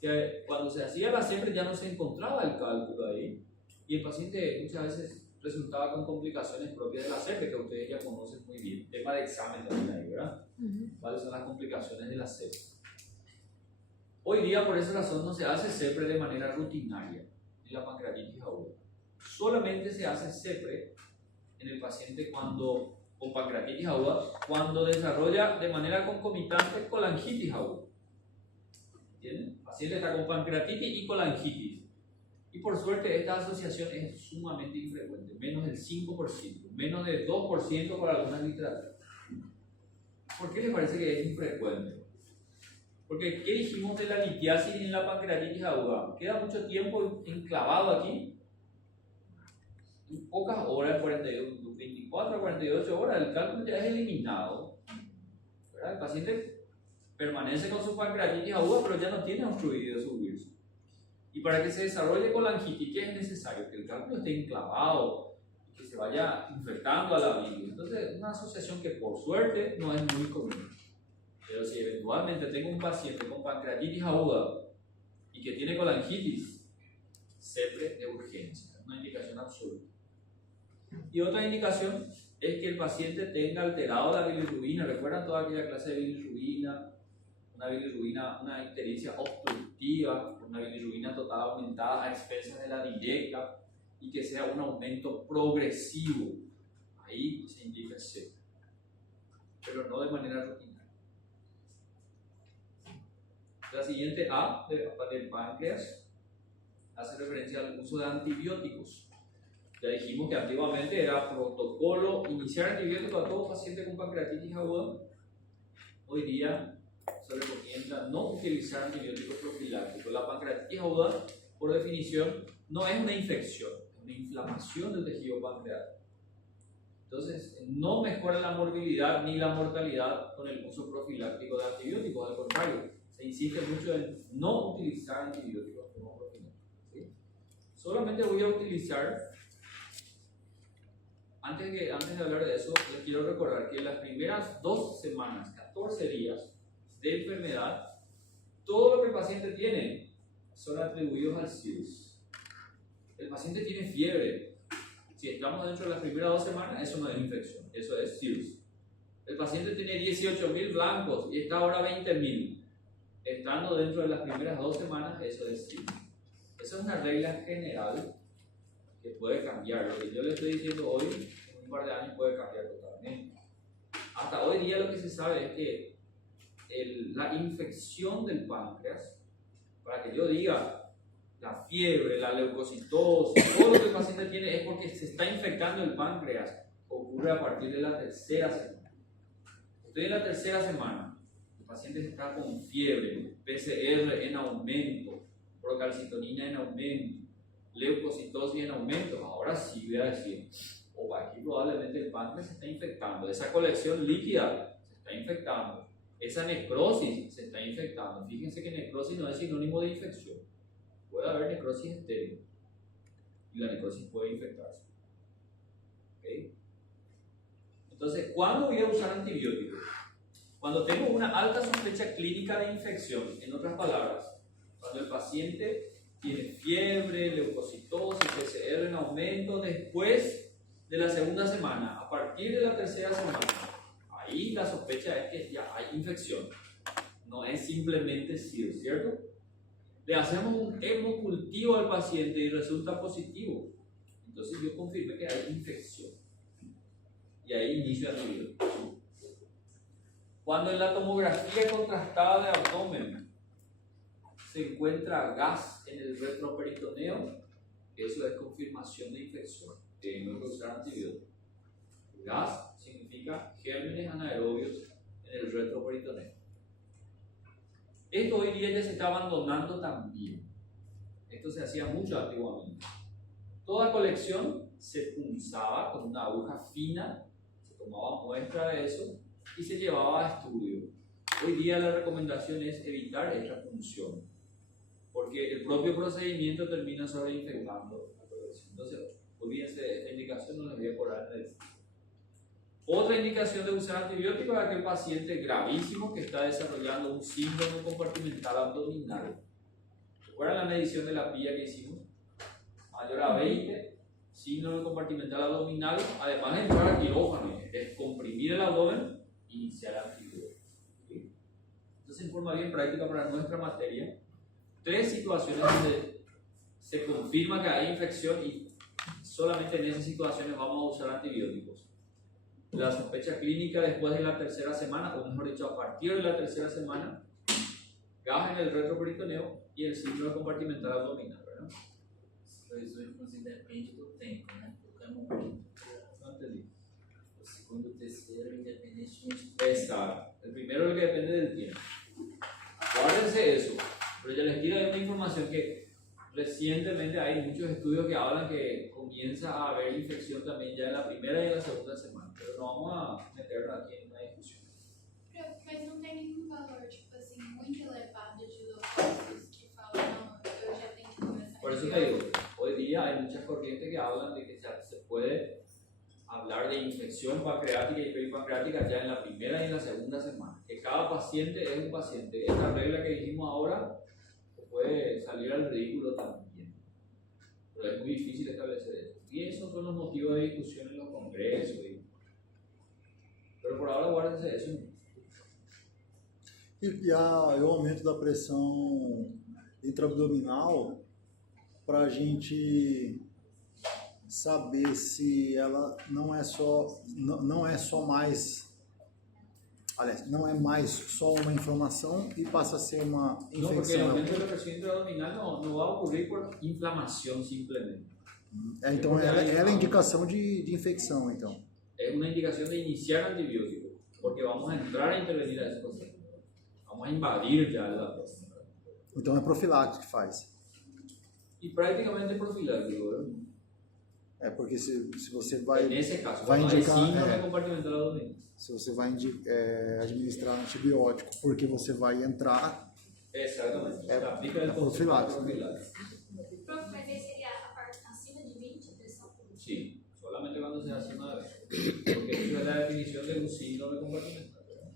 que cuando se hacía la siempre ya no se encontraba el cálculo ahí, y el paciente muchas veces resultaba con complicaciones propias de la CEPRE, que ustedes ya conocen muy bien. Tema de examen también ahí, ¿verdad? ¿Cuáles son las complicaciones de la CEPRE? Hoy día, por esa razón, no se hace CEPRE de manera rutinaria en la pancreatitis aguda. Solamente se hace CEPRE en el paciente con pancreatitis aguda cuando desarrolla de manera concomitante colangitis aguda. ¿Entienden? El paciente está con pancreatitis y colangitis. Y por suerte esta asociación es sumamente infrecuente, menos del 5%, menos del 2% para algunas literaturas. ¿Por qué les parece que es infrecuente? Porque, ¿qué dijimos de la litiasis en la pancreatitis aguda? Queda mucho tiempo enclavado aquí. En pocas horas, 24 a 48 horas, el cálculo ya es eliminado, ¿verdad? El paciente permanece con su pancreatitis aguda, pero ya no tiene obstruido su virus. Y para que se desarrolle colangitis, ¿qué es necesario? Que el cálculo esté enclavado, que se vaya infectando a la virus. Entonces, es una asociación que por suerte no es muy común. Pero si eventualmente tengo un paciente con pancreatitis aguda y que tiene colangitis, CEPRE de urgencia, es una indicación absoluta. Y otra indicación es que el paciente tenga alterado la bilirrubina. ¿Recuerdan toda aquella clase de bilirrubina? Una ictericia obstructiva, una bilirrubina total aumentada a expensas de la directa y que sea un aumento progresivo. Ahí se indica C, pero no de manera rutinaria. La siguiente A del páncreas hace referencia al uso de antibióticos. Ya dijimos que antiguamente era protocolo iniciar antibióticos a todo paciente con pancreatitis aguda. Hoy día se recomienda no utilizar antibióticos profilácticos. La pancreatitis aguda, por definición, no es una infección, es una inflamación del tejido pancreático. Entonces, no mejora la morbilidad ni la mortalidad con el uso profiláctico de antibióticos. Al contrario, se insiste mucho en no utilizar antibióticos como profilácticos. ¿Sí? Solamente voy a utilizar, antes de hablar de eso, les quiero recordar que en las primeras 2 semanas, 14 días de enfermedad, todo lo que el paciente tiene son atribuidos al SIDS. El paciente tiene fiebre. Si estamos dentro de las primeras 2 semanas, eso no es infección, eso es SIDS. El paciente tiene 18.000 blancos y está ahora 20.000. Estando dentro de las primeras 2 semanas, eso es SIDS. Esa es una regla general que puede cambiar. Lo que yo le estoy diciendo hoy, en un par de años puede cambiar totalmente. Hasta hoy día lo que se sabe es que la infección del páncreas, para que yo diga la fiebre, la leucocitosis, todo lo que el paciente tiene es porque se está infectando el páncreas, ocurre a partir de la 3ª semana. Estoy en la 3ª semana, el paciente está con fiebre, PCR en aumento, procalcitonina en aumento, leucocitosis en aumento. Ahora sí voy a decir, aquí probablemente el páncreas se está infectando, esa colección líquida se está infectando, esa necrosis se está infectando. Fíjense que necrosis no es sinónimo de infección. Puede haber necrosis estéril y la necrosis puede infectarse. ¿Okay? Entonces, ¿cuándo voy a usar antibióticos? Cuando tengo una alta sospecha clínica de infección. En otras palabras, cuando el paciente tiene fiebre, leucocitosis, PCR en aumento después de la 2ª semana, a partir de la 3ª semana, ahí la sospecha es que ya hay infección. No es simplemente SIDS, ¿cierto? Le hacemos un hemocultivo al paciente y resulta positivo. Entonces yo confirmé que hay infección. Y ahí inicio antibiótico. Cuando en la tomografía contrastada de abdomen se encuentra gas en el retroperitoneo, eso es confirmación de infección. Tengo que usar antibióticos. Gas significa gérmenes anaerobios en el retroperitoneo. Esto hoy día ya se está abandonando también. Esto se hacía mucho antiguamente. Toda colección se punzaba con una aguja fina, se tomaba muestra de eso y se llevaba a estudio. Hoy día la recomendación es evitar esta punción, porque el propio procedimiento termina sobreinfectando la colección. Entonces, olvídense de esta indicación, no les voy a cobrar en el. Otra indicación de usar antibióticos es aquel paciente gravísimo que está desarrollando un síndrome compartimental abdominal. ¿Recuerdan la medición de la PIA que hicimos? Mayor a 20, síndrome compartimental abdominal, además de entrar a quirófano, descomprimir el abdomen e iniciar antibióticos. ¿Sí? Entonces, en forma bien práctica para nuestra materia, 3 situaciones donde se confirma que hay infección y solamente en esas situaciones vamos a usar antibióticos. La sospecha clínica después de la 3ª semana, o mejor dicho, a partir de la 3ª semana, gas en el retroperitoneo y el síndrome compartimental abdominal, ¿verdad? Isso, inclusive, depende do tempo, né? Porque é muito. No entendí. O segundo e o terceiro, independentemente. Exacto. El primero es el que depende del tiempo. Guárdense eso. Pero ya les quiero dar una información que recientemente hay muchos estudios que hablan que comienza a haber infección también ya en la 1ª y en la 2ª semana. Pero no vamos a meternos aquí en una discusión. Mas não tem nenhum valor, tipo assim, muito elevado de leucócitos que falam, não, eu já tenho que começar. Por eso te digo, hoy día hay muchas corrientes que hablan de que se puede hablar de infección pancreática y peripancreática ya en la 1ª y en la 2ª semana. Que cada paciente es un paciente. Esta regla que dijimos ahora puede salir al ridículo también. Pero es muy difícil establecer eso. Y esos son los motivos de discusión en los congresos. Pero por ahora guárdense eso. E o aumento da pressão intraabdominal, para a gente saber se ela não é só mais, aliás, não é mais só uma inflamação e passa a ser uma No, porque el infecção. aumento de la presión intraabdominal no va a ocurrir por inflamación simplemente. Então ela é indicação de infecção, então. Es una indicación de iniciar antibiótico, porque vamos a entrar a intervenir a ese proceso. Vamos a invadir ya la próstata. Então é profilático que faz. Y prácticamente profiláctico, ¿verdad? É porque se você vai, En ese caso, vai cuando hay indicar, síndrome compartimental abdominal. se você vai administrar antibiótico, porque você vai entrar, Exactamente. É, Se aplica el é concepto de profiláctico. profiláctico. Prof, mas aí seria a parte acima de 20 a pressão? Sí, solamente cuando sea acima de 20, porque esa es la definición de un síndrome compartimental. ¿Verdad?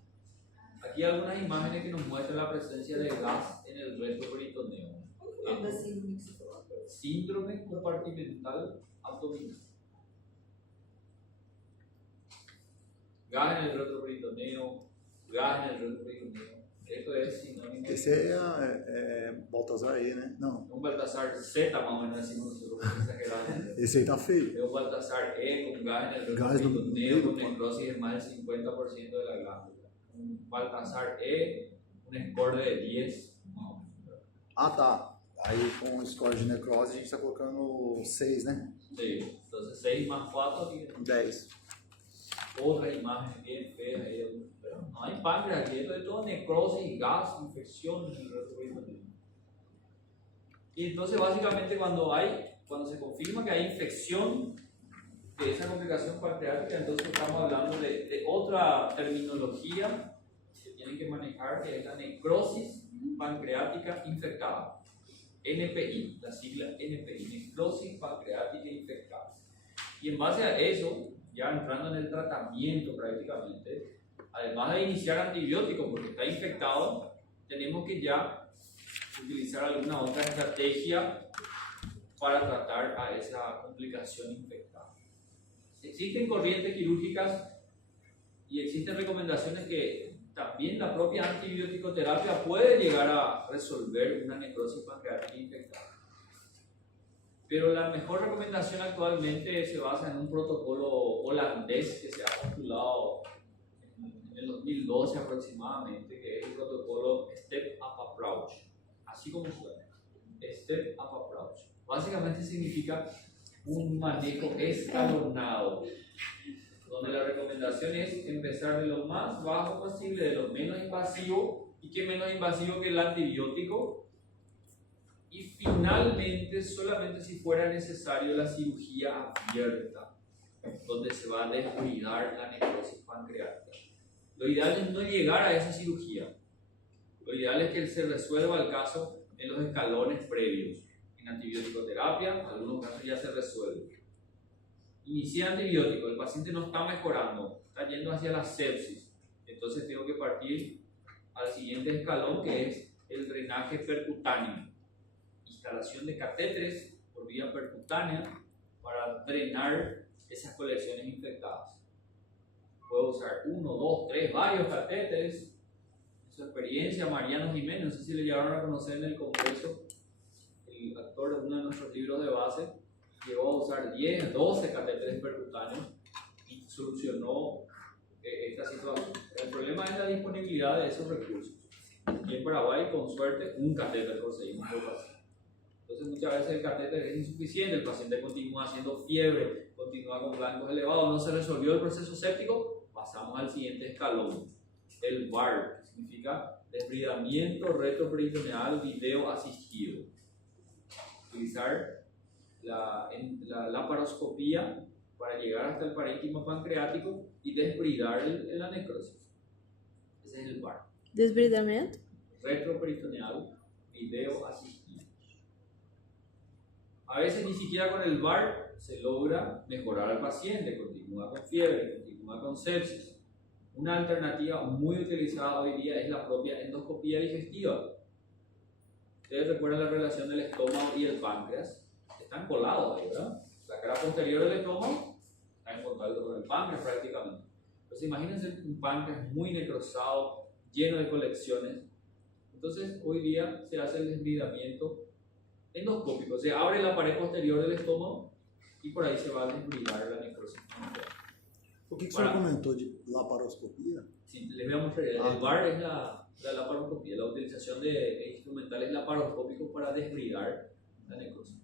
Aquí hay algunas imágenes que nos muestran la presencia de gas en el retroperitoneo. Síndrome compartimental abdominal. Gas en el retroperitoneo, gas en el retroperitoneo. Esto es sinónimo esse é Baltazar E, né? Não, un Baltasar Z más o menos decimos nosotros, exagerado. esse aí tá feio. Es un Baltasar E con gas en el Gas no retroperitoneo medio, con necrosis de más del 50% de la glándula. Un Baltasar E, un score de 10 más o menos. Ah, tá. Aí com o score de necrose a gente tá colocando 6, né? Sí, entonces 6 más 4 tiene 10. otras imágenes bien feas. Pero no hay páncreas aquí, esto es todo necrosis, gas, infección en el retroperitoneo. Y entonces básicamente cuando se confirma que hay infección de esa complicación pancreática, entonces estamos hablando de otra terminología que tienen que manejar, que es la necrosis pancreática infectada. NPI, la sigla NPI, necrosis pancreática infectada. Y en base a eso, ya entrando en el tratamiento prácticamente, además de iniciar antibióticos porque está infectado, tenemos que ya utilizar alguna otra estrategia para tratar a esa complicación infectada. Existen corrientes quirúrgicas y existen recomendaciones que también la propia antibiótico-terapia puede llegar a resolver una necrosis pancreática infectada. Pero la mejor recomendación actualmente se basa en un protocolo holandés que se ha postulado en el 2012 aproximadamente, que es el protocolo Step Up Approach, así como suena, Step Up Approach. Básicamente significa un manejo escalonado, donde la recomendación es empezar de lo más bajo posible, de lo menos invasivo, y que menos invasivo que el antibiótico, y finalmente solamente si fuera necesario la cirugía abierta, donde se va a descuidar la necrosis pancreática. Lo ideal es no llegar a esa cirugía, lo ideal es que se resuelva el caso en los escalones previos. En antibiótico-terapia, en algunos casos ya se resuelve. Inicié antibiótico, el paciente no está mejorando, está yendo hacia la sepsis, entonces tengo que partir al siguiente escalón, que es el drenaje percutáneo. Instalación de catéteres por vía percutánea para drenar esas colecciones infectadas. Puedo usar 1, 2, 3, varios catéteres. En su experiencia, Mariano Jiménez, no sé si le llegaron a conocer en el congreso, el actor de uno de nuestros libros de base, llegó a usar 10, 12 catéteres percutáneos y solucionó esta situación. El problema es la disponibilidad de esos recursos. Y en Paraguay, con suerte, un catéter conseguimos por paciente. Entonces muchas veces el catéter es insuficiente, el paciente continúa haciendo fiebre, continúa con blancos elevados, no se resolvió el proceso séptico, pasamos al siguiente escalón, el VAR, que significa desbridamiento retroperitoneal video asistido. Utilizar la laparoscopía para llegar hasta el parénquima pancreático y desbridar la necrosis. Ese es el VAR. Desbridamento? Retroperitoneal video asistido. A veces ni siquiera con el VAR se logra mejorar al paciente, continúa con fiebre, continúa con sepsis. Una alternativa muy utilizada hoy día es la propia endoscopía digestiva. Ustedes recuerdan la relación del estómago y el páncreas, están colados ahí, ¿verdad? La cara posterior del estómago está en contacto con el páncreas prácticamente. Entonces imagínense un páncreas muy necrosado, lleno de colecciones. Entonces hoy día se hace el desbridamiento endoscópico, se abre la pared posterior del estómago y por ahí se va a desbridar la necrosis. O que o senhor comentou de laparoscopia? Sí, les voy a mostrar. El VAR es la laparoscopia, la utilización de instrumentales laparoscópicos para desbridar la necrosis.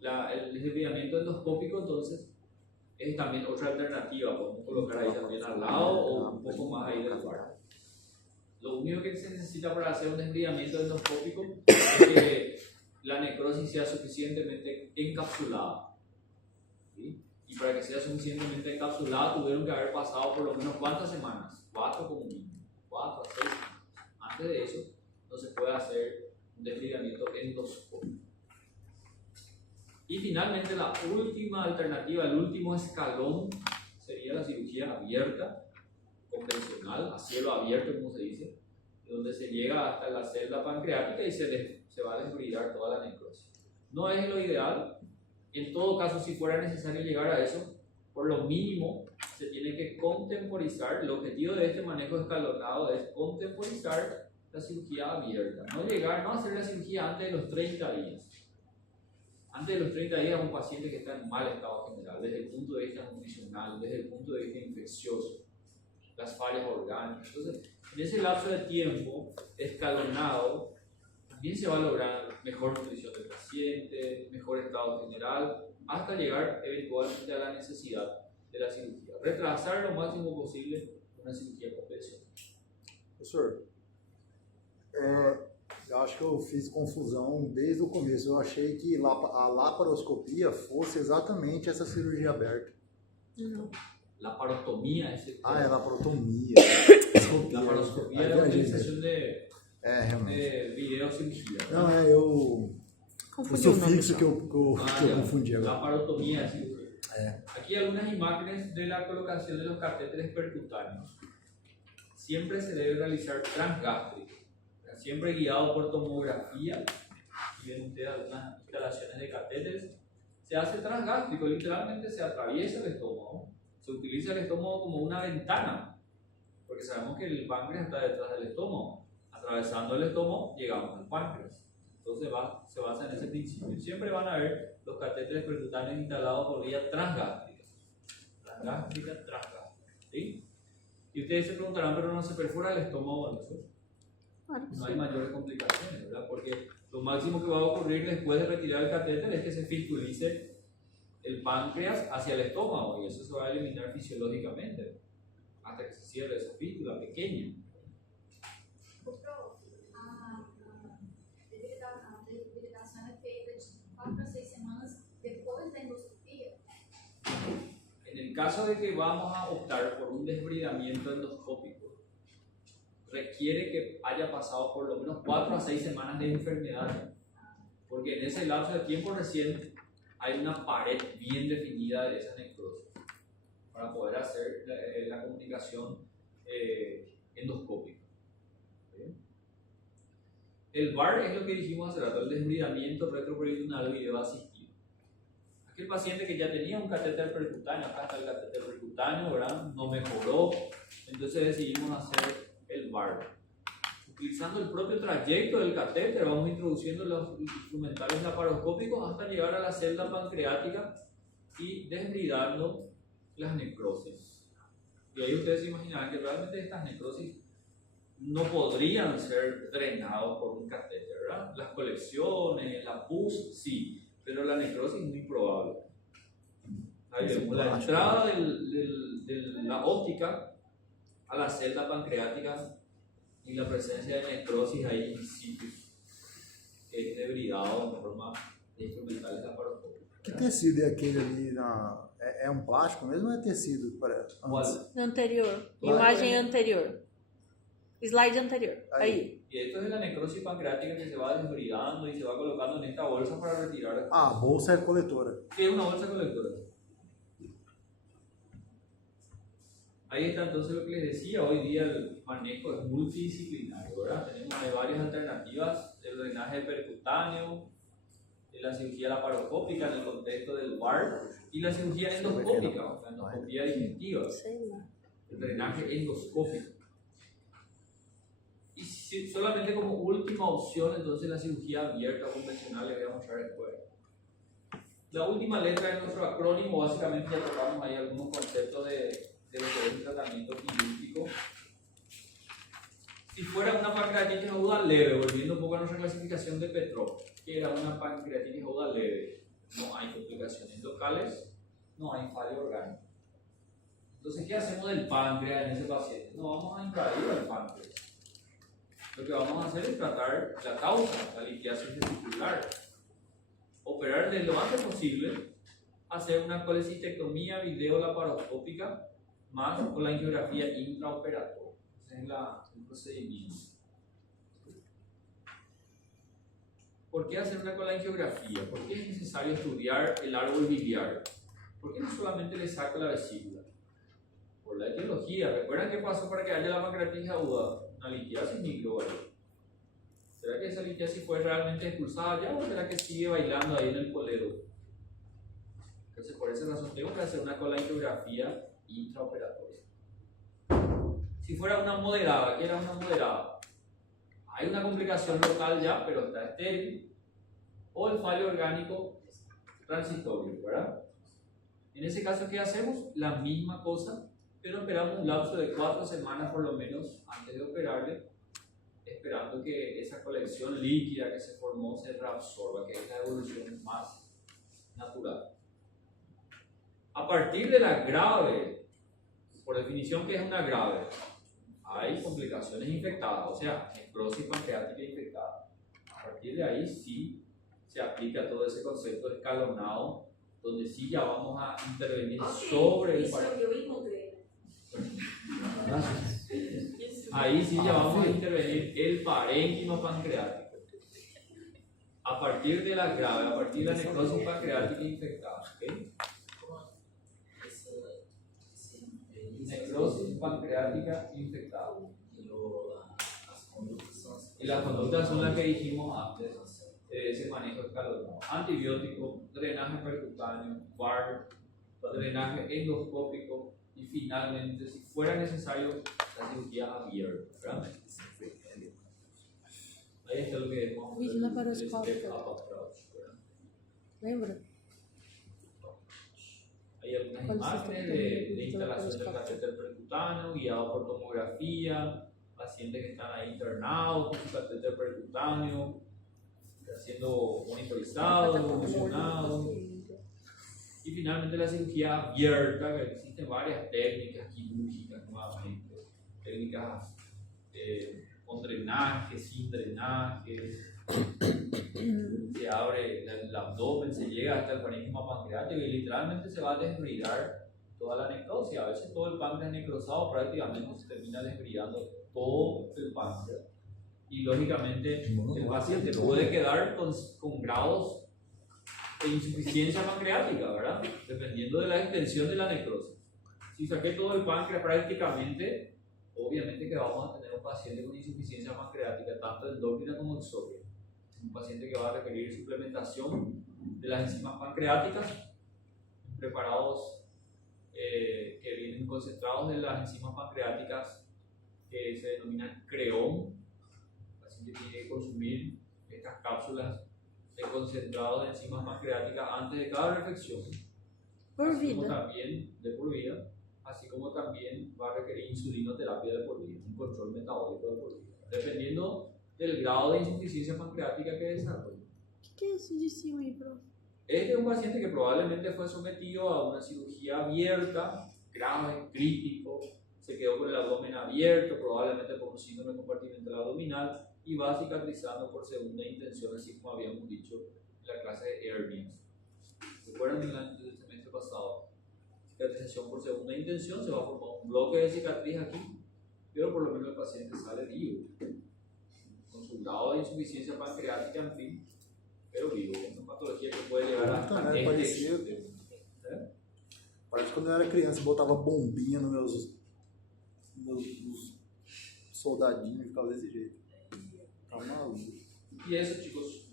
El desbridamiento endoscópico, entonces, es también otra alternativa. Podemos colocar ahí también al lado o un poco más ahí del VAR. Lo único que se necesita para hacer un desbridamiento endoscópico es que la necrosis sea suficientemente encapsulada. ¿Sí? Y para que sea suficientemente encapsulada tuvieron que haber pasado por lo menos ¿cuántas semanas? 4 como mínimo, 4 a 6 semanas. Antes de eso no se puede hacer un desbridamiento endoscópico. Y finalmente la última alternativa, el último escalón sería la cirugía abierta, convencional, a cielo abierto como se dice, donde se llega hasta la celda pancreática y se va a desbridar toda la necrosis. No es lo ideal. En todo caso, si fuera necesario llegar a eso, por lo mínimo se tiene que contemporizar. El objetivo de este manejo escalonado es contemporizar la cirugía abierta. No hacer la cirugía antes de los 30 días. Antes de los 30 días un paciente que está en mal estado general, desde el punto de vista nutricional, desde el punto de vista infeccioso, las fallas orgánicas. Entonces, en ese lapso de tiempo escalonado, también se va a lograr mejor nutrición del paciente, mejor estado general, hasta llegar eventualmente a la necesidad de la cirugía. Retrasar lo máximo posible una cirugía convencional. Professor, eu acho que eu fiz confusão desde o começo. Eu achei que a laparoscopia fosse exatamente essa cirurgia aberta. Não. Laparostomía es Ah, é laparotomia. Laparoscopia es la utilización de videocirugía. Não, eu... O sufixo que eu confundi agora. Laparotomía es cirugía. Aquí hay algunas imágenes de la colocación de los catéteres percutáneos. Siempre se debe realizar transgástrico, siempre guiado por tomografía. Y ven ustedes algunas instalaciones de catéteres. Se hace transgástrico, literalmente se atraviesa el estómago. Se utiliza el estómago como una ventana, porque sabemos que el páncreas está detrás del estómago. Atravesando el estómago llegamos al páncreas. Entonces se basa en ese principio. Siempre van a ver los catéteres percutáneos instalados por vía transgástrica. Transgástrica. ¿Sí? Y ustedes se preguntarán, pero no se perfora el estómago, ¿no? No hay mayores complicaciones, ¿verdad? Porque lo máximo que va a ocurrir después de retirar el catéter es que se fistulice el páncreas hacia el estómago y eso se va a eliminar fisiológicamente hasta que se cierre esa fístula pequeña. A deshidratação é feita de 4 a 6 semanas depois da endoscopia? En el caso de que vamos a optar por un desbridamiento endoscópico, requiere que haya pasado por lo menos 4 a 6 semanas de enfermedad, porque en ese lapso de tiempo recién hay una pared bien definida de esa necrosis para poder hacer la comunicación endoscópica. ¿Sí? El VAR es lo que dijimos hace rato, el desbridamiento retroperitoneal video asistido. Aquel paciente que ya tenía un catéter percutáneo, acá está el catéter percutáneo, ¿verdad? No mejoró, entonces decidimos hacer el VAR. Utilizando el propio trayecto del catéter, vamos introduciendo los instrumentales laparoscópicos hasta llegar a la celda pancreática y desbridando las necrosis. Y ahí ustedes se imaginarán que realmente estas necrosis no podrían ser drenados por un catéter, ¿verdad? Las colecciones, la pus, sí, pero la necrosis es muy probable. Ahí vemos la entrada de la óptica a la celda pancreática y la presencia de necrosis ahí in situ, que es debridado de forma de instrumentales laparoscópicos. Que tecido é aquele ali na... É um plástico mesmo ou é tecido? Anterior. Imagem anterior. Slide anterior. Ahí. Y esto es la necrosis pancreática que se va desbridando y se va colocando en esta bolsa para retirar. Ah, bolsa coletora. ¿Qué es una bolsa colectora? Ahí está entonces lo que les decía, hoy día el manejo es multidisciplinario, ¿verdad? Tenemos varias alternativas, el drenaje percutáneo, la cirugía laparoscópica en el contexto del VAR y la cirugía endoscópica, la endoscopía digestiva. el drenaje endoscópico. Y solamente como última opción, entonces la cirugía abierta convencional le voy a mostrar después. La última letra de nuestro acrónimo, básicamente ya tocamos ahí algunos conceptos de lo que es el tratamiento quirúrgico. Si fuera una pancreatitis aguda leve, volviendo un poco a nuestra clasificación de Petrov, que era una pancreatitis aguda leve, no hay complicaciones locales, no hay fallo orgánico. Entonces, ¿qué hacemos del páncreas en ese paciente? No vamos a invadir al páncreas. Lo que vamos a hacer es tratar la causa, la litiasis vesicular. Operarle lo antes posible, hacer una colecistectomía videolaparoscópica más con la angiografía intraoperatoria. Ese es el procedimiento. ¿Por qué hacer una colangiografía? ¿Por qué es necesario estudiar el árbol biliar? ¿Por qué no solamente le saco la vesícula? Por la etiología. ¿Recuerdan qué pasó para que haya la pancreatitis aguda? Una litiasis microbiana. ¿Será que esa litiasis fue realmente expulsada ya o será que sigue bailando ahí en el colero? Entonces, por esa razón tengo que hacer una colangiografía intraoperatoria. Si fuera una moderada, ¿qué era una moderada? Hay una complicación local ya, pero está estéril, o el fallo orgánico transitorio, ¿verdad? En ese caso, ¿qué hacemos? La misma cosa, pero esperamos un lapso de 4 semanas por lo menos antes de operarle, esperando que esa colección líquida que se formó se reabsorba, que es la evolución más natural. A partir de la grave, por definición, ¿qué es una grave? Hay complicaciones infectadas, o sea, necrosis pancreática infectada. A partir de ahí sí se aplica todo ese concepto escalonado, donde sí ya vamos a intervenir sobre el parénquima. Ahí sí ya vamos a intervenir el parénquima pancreático. A partir de la grave, a partir de la necrosis pancreática infectada. ¿Okay? Necrosis pancreática infectada. Y las conductas son las que dijimos antes, ese manejo escalonado. Antibiótico, drenaje percutáneo, VAR, drenaje endoscópico y finalmente, si fuera necesario, la cirugía abierta. ¿Verdad? Ahí está lo que vemos. Lembra? Hay algunas imágenes de instalación del catéter percutáneo guiado por tomografía, pacientes que están ahí internados con su catéter percutáneo, siendo monitorizados, evolucionados. Y finalmente la cirugía abierta, que existen varias técnicas quirúrgicas nuevamente, técnicas con drenaje, sin drenaje. Se abre el abdomen, se llega hasta el parénquima pancreático y literalmente se va a desbridar toda la necrosis. A veces todo el páncreas necrosado prácticamente se termina desbridando todo el páncreas. Y lógicamente el paciente puede quedar con grados de insuficiencia pancreática, ¿verdad? Dependiendo de la extensión de la necrosis. Si saqué todo el páncreas prácticamente, obviamente que vamos a tener un paciente con insuficiencia pancreática, tanto endócrina como exógena. Un paciente que va a requerir suplementación de las enzimas pancreáticas, preparados que vienen concentrados de las enzimas pancreáticas que se denominan creón. El paciente tiene que consumir estas cápsulas de concentrados de enzimas pancreáticas antes de cada reflexión, Por vida. también de por vida, así como también va a requerir insulinoterapia de por vida, un control metabólico de por vida, dependiendo del grado de insuficiencia pancreática que desarrolla. ¿Qué es eso de cima ahí, profe? Este es un paciente que probablemente fue sometido a una cirugía abierta, grave, crítico, se quedó con el abdomen abierto, probablemente por un síndrome compartimental abdominal, y va cicatrizando por segunda intención, así como habíamos dicho en la clase de hernias. ¿Recuerdan el semestre pasado? Cicatrización por segunda intención, se va a formar un bloque de cicatriz aquí, pero por lo menos el paciente sale vivo, con su grado de insuficiencia pancreática, en fin, pero vivo. Es una patología que puede llevar a Parecia que quando eu era criança botava bombinha nos meus soldadinhos, ficava desse jeito. Tá maluco. Y eso, chicos,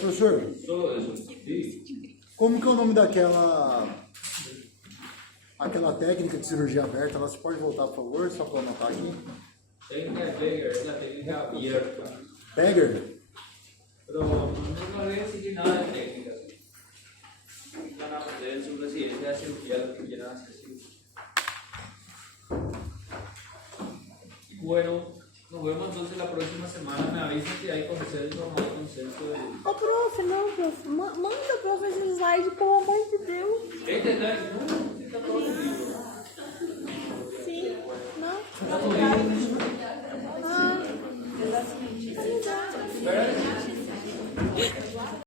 Professor, solo eso. Sí. como que é o nome daquela aquela técnica de cirurgia aberta, ela se pode voltar, por favor, só para anotar aqui. Técnica Jaeger es la técnica abierta. Beggar. Pero no voy a decir nada de técnicas. Van a aprender en su residencia de cirugía lo que quieran hacer cirugía. Y bueno, nos vemos entonces la próxima semana. Me avisan si hay consenso o no hay consenso. Ô, prof, não, prof. Manda, prof, esse slide, pelo amor de Deus. Este está, no, está todo el libro. Sim, não. Está todo el libro.